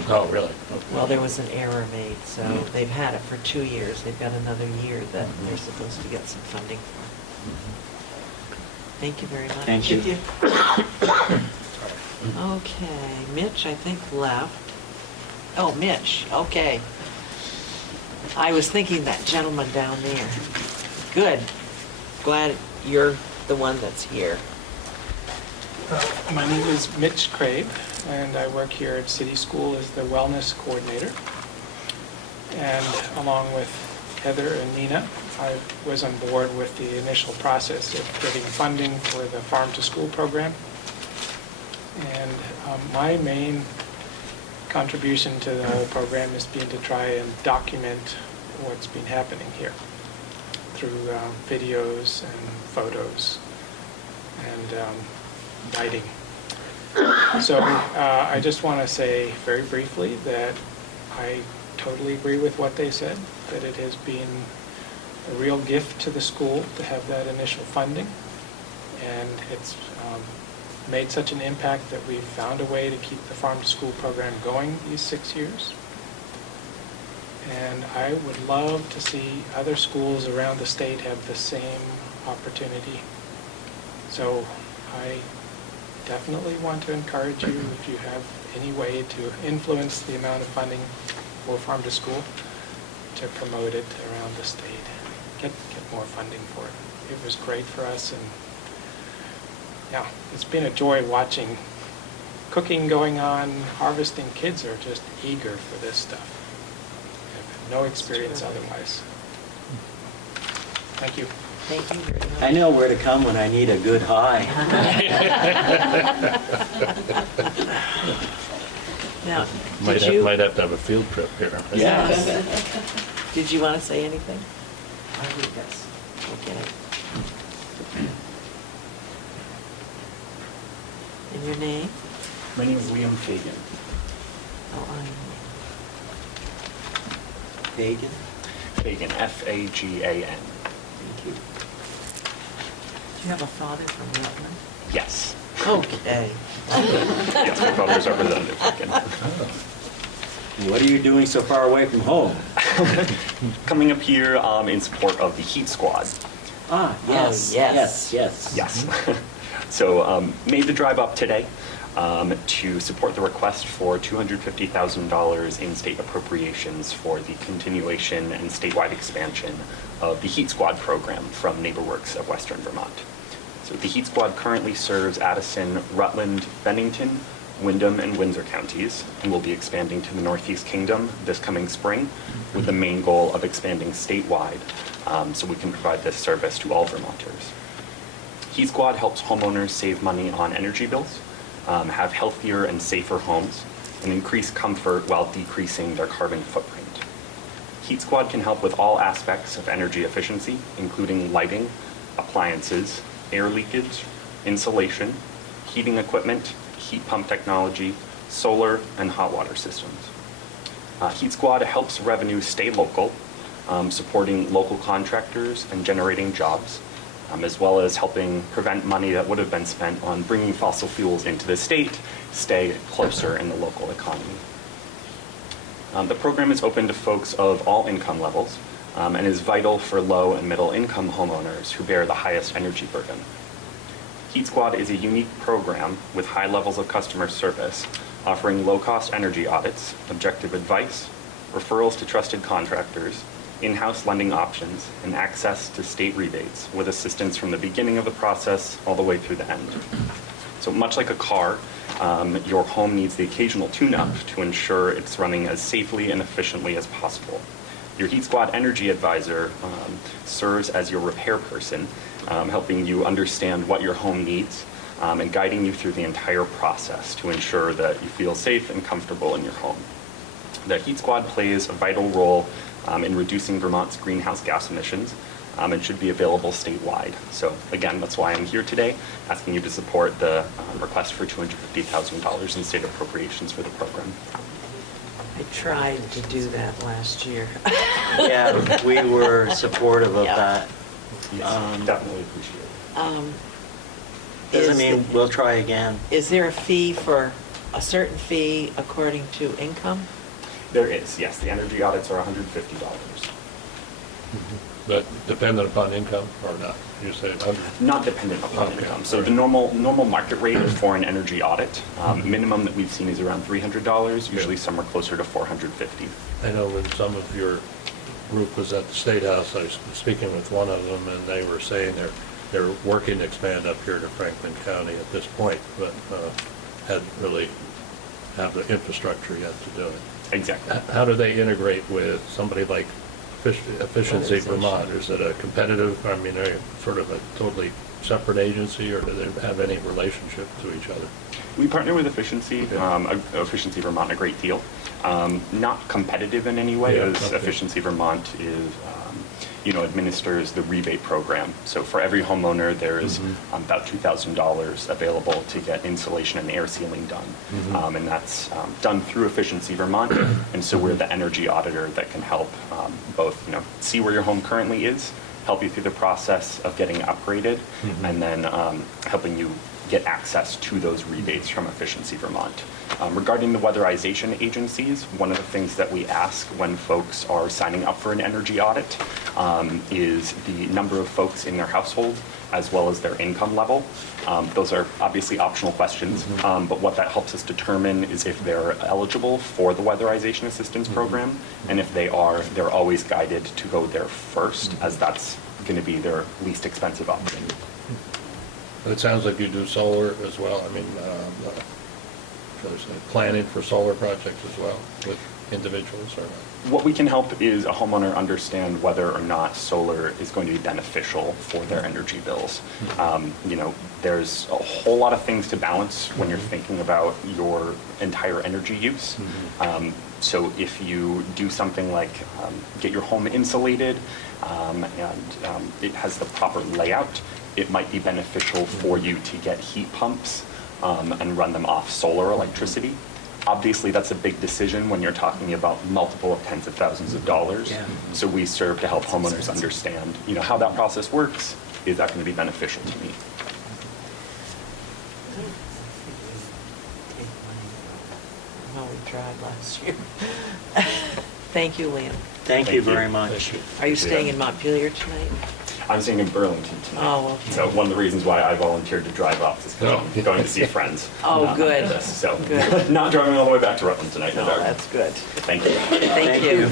Oh, really? Okay. Well, there was an error made, so they've had it for 2 years. They've got another year that they're supposed to get some funding for. Thank you very much. Thank you. Okay, Mitch, I think, left. Oh, Mitch, okay. I was thinking that gentleman down there. Good. Glad you're the one that's here. My name is Mitch Crabe, and I work here at City School as the Wellness Coordinator. And along with Heather and Nina, I was on board with the initial process of getting funding for the Farm to School program. And my main contribution to the whole program has been to try and document what's been happening here through videos and photos and writing. So I just want to say very briefly that I totally agree with what they said, that it has been a real gift to the school to have that initial funding, and it's made such an impact that we've found a way to keep the Farm to School program going these 6 years. And I would love to see other schools around the state have the same opportunity. So I definitely want to encourage you, if you have any way to influence the amount of funding for Farm to School, to promote it around the state. Get more funding for it. It was great for us, and yeah, it's been a joy watching cooking going on, harvesting. Kids are just eager for this stuff. I have no experience otherwise. Thank you. Thank you very much. I know where to come when I need a good high. Now, Might have to have a field trip here. Yes. Did you want to say anything? I think that's okay. And your name? My name is Liam Fagan. Oh, Fagan? Fagan, F-A-G-A-N. Thank you. Do you have a father from Rutland? Yes. Okay. Yes, my father's representative Fagan. What are you doing so far away from home? Coming up here in support of the Heat Squad. Ah, yes, yes. yes. Yes. So made the drive up today to support the request for $250,000 in state appropriations for the continuation and statewide expansion of the Heat Squad program from NeighborWorks of Western Vermont. So the Heat Squad currently serves Addison, Rutland, Bennington, Windham, and Windsor counties, and will be expanding to the Northeast Kingdom this coming spring with the main goal of expanding statewide so we can provide this service to all Vermonters. Heat Squad helps homeowners save money on energy bills, have healthier and safer homes, and increase comfort while decreasing their carbon footprint. Heat Squad can help with all aspects of energy efficiency, including lighting, appliances, air leakage, insulation, heating equipment, heat pump technology, solar, and hot water systems. Heat Squad helps revenue stay local, supporting local contractors and generating jobs, as well as helping prevent money that would have been spent on bringing fossil fuels into the state stay closer in the local economy. The program is open to folks of all income levels, and is vital for low and middle income homeowners who bear the highest energy burden. Heat Squad is a unique program with high levels of customer service, offering low-cost energy audits, objective advice, referrals to trusted contractors, in-house lending options, and access to state rebates with assistance from the beginning of the process all the way through the end. So much like a car, your home needs the occasional tune-up to ensure it's running as safely and efficiently as possible. Your Heat Squad Energy Advisor serves as your repair person, helping you understand what your home needs and guiding you through the entire process to ensure that you feel safe and comfortable in your home. The Heat Squad plays a vital role in reducing Vermont's greenhouse gas emissions and should be available statewide. So again, that's why I'm here today, asking you to support the request for $250,000 in state appropriations for the program. I tried to do that last year. Yeah, we were supportive of Yeah. that. Yes, definitely appreciate it. Doesn't mean we'll try again. Is there a fee for, a certain fee according to income? There is, yes. The energy audits are $150. But dependent upon income or not? You say 100? Not dependent upon Okay. income. So the normal market rate for an energy audit, minimum that we've seen is around $300. Usually somewhere closer to $450. I know when some of your group was at the State House, I was speaking with one of them, and they were saying they're working to expand up here to Franklin County at this point, but hadn't really have the infrastructure yet to do it. Exactly. How do they integrate with somebody like Efficiency Vermont? Is it a competitive, I mean, are they sort of a totally separate agency, or do they have any relationship to each other? We partner with Efficiency Vermont a great deal. Not competitive in any way, as Efficiency Vermont is, administers the rebate program. So for every homeowner, there is about $2,000 available to get insulation and air sealing done. And that's done through Efficiency Vermont. And so we're the energy auditor that can help both, see where your home currently is, help you through the process of getting upgraded, and then helping you get access to those rebates from Efficiency Vermont. Regarding the weatherization agencies, one of the things that we ask when folks are signing up for an energy audit is the number of folks in their household as well as their income level. Those are obviously optional questions, but what that helps us determine is if they're eligible for the weatherization assistance program, and if they are, they're always guided to go there first, as that's going to be their least expensive option. It sounds like you do solar as well. I mean, planning for solar projects as well with individuals or not? What we can help is a homeowner understand whether or not solar is going to be beneficial for their energy bills. There's a whole lot of things to balance when you're thinking about your entire energy use. So if you do something like get your home insulated and it has the proper layout, it might be beneficial for you to get heat pumps and run them off solar electricity. Obviously, that's a big decision when you're talking about multiple of tens of thousands of dollars. Yeah. So we serve to help homeowners understand, how that process works. Is that going to be beneficial to me? Well, we tried last year. Thank you, Liam. Thank you very much. Are you staying in Montpelier tonight? I'm staying in Burlington tonight. Oh, okay. So one of the reasons why I volunteered to drive up is because I'm going to see friends. Oh, good. So Good. not driving all the way back to Rutland tonight. No, that's good. Thank you. Thank you.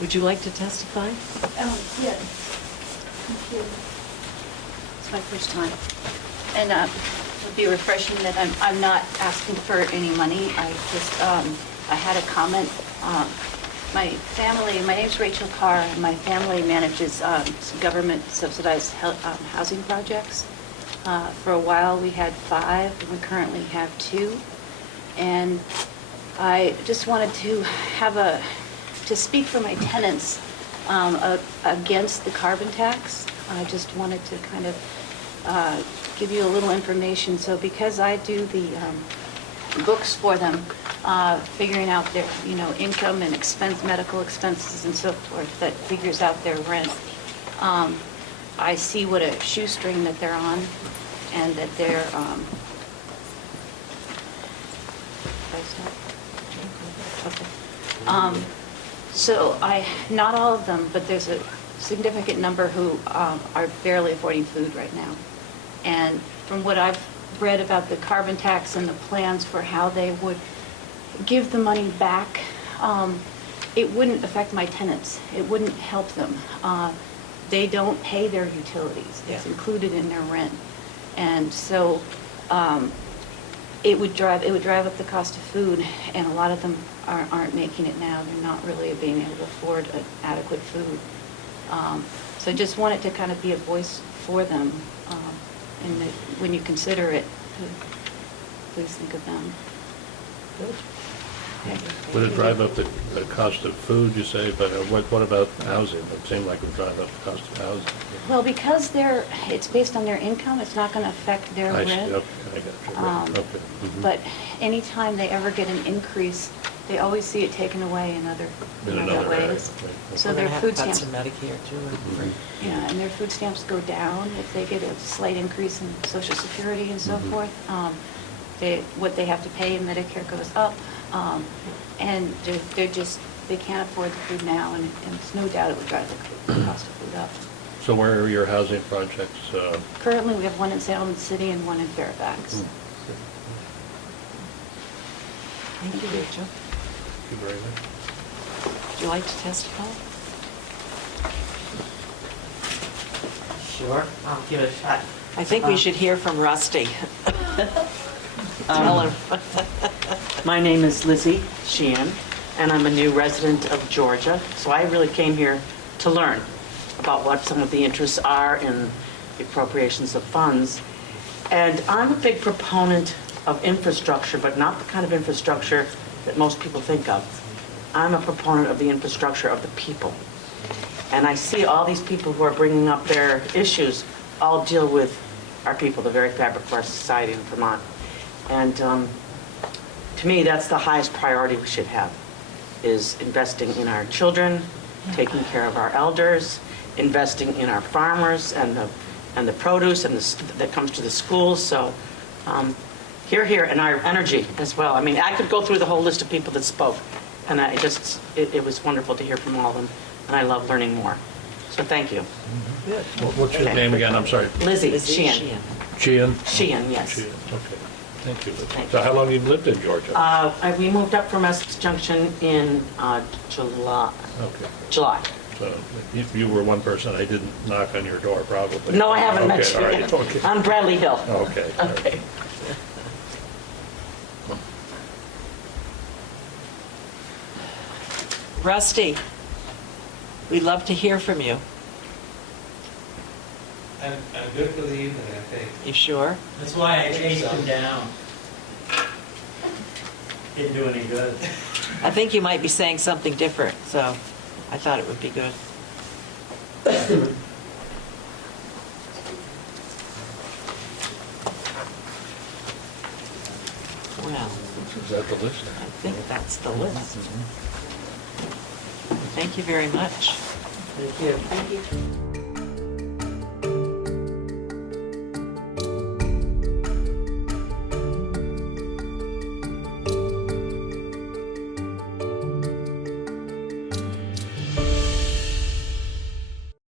Would you like to testify? Yes. Thank you. It's my first time. And it would be refreshing that I'm not asking for any money. I had a comment. My name's Rachel Carr, and my family manages some government subsidized housing projects. For a while, we had 5, and we currently have 2. And I just wanted to speak for my tenants against the carbon tax. I just wanted to kind of give you a little information. So because I do the books for them, figuring out their, income and medical expenses and so forth, that figures out their rent. I see what a shoestring that they're on, and that they're, So not all of them, but there's a significant number who are barely affording food right now. And from what I've read about the carbon tax and the plans for how they would give the money back, it wouldn't affect my tenants. It wouldn't help them. They don't pay their utilities. It's included in their rent. And so it would drive up the cost of food, and a lot of them aren't making it now. They're not really being able to afford adequate food. So I just wanted to kind of be a voice for them. And when you consider it, please think of them. Would it drive up the cost of food, you say, but what about housing? It seemed like it would drive up the cost of housing. Well, because it's based on their income, it's not going to affect their I see. rent. Okay, I got you. Right. Okay. Mhm. But anytime they ever get an increase, they always see it taken away in other ways. area. Right. So We're their gonna have food cuts stamps, in Medicare too. Mhm. yeah, and their food stamps go down if they get a slight increase in Social Security and so Mhm. forth. What they have to pay in Medicare goes up, and they can't afford the food now, and it's no doubt it would drive the cost of food up. So where are your housing projects? Currently, we have one in Salem City and one in Fairfax. Thank you, Rachel. Thank you very much. Would you like to testify? Sure, I'll give it a shot. I think we should hear from Rusty. Tell him. My name is Lizzie Sheehan, and I'm a new resident of Georgia. So I really came here to learn about what some of the interests are in the appropriations of funds. And I'm a big proponent of infrastructure, but not the kind of infrastructure that most people think of. I'm a proponent of the infrastructure of the people. And I see all these people who are bringing up their issues all deal with our people, the very fabric of our society in Vermont. And to me, that's the highest priority we should have, is investing in our children, taking care of our elders, investing in our farmers and the produce that comes to the schools. So here, and our energy as well. I mean, I could go through the whole list of people that spoke, and it was wonderful to hear from all of them, and I love learning more. So thank you. Good. What's your name again? I'm sorry. Lizzie Sheehan. Sheehan? Sheehan, yes. Sheehan, okay. Thank you. Thank So how long have you lived in Georgia? We moved up from Essex Junction in July. Okay. July. So you were one person, I didn't knock on your door, probably. No, I haven't met Okay, you all right, yet. okay. On Bradley Hill. Okay. all right. Okay. Rusty, we'd love to hear from you. I'm good for the evening, I think. You sure? That's why I chased him down. Didn't do any good. I think you might be saying something different, so I thought it would be good. Well, Is that the list? I think that's the list. Thank you very much. Thank you. Thank you.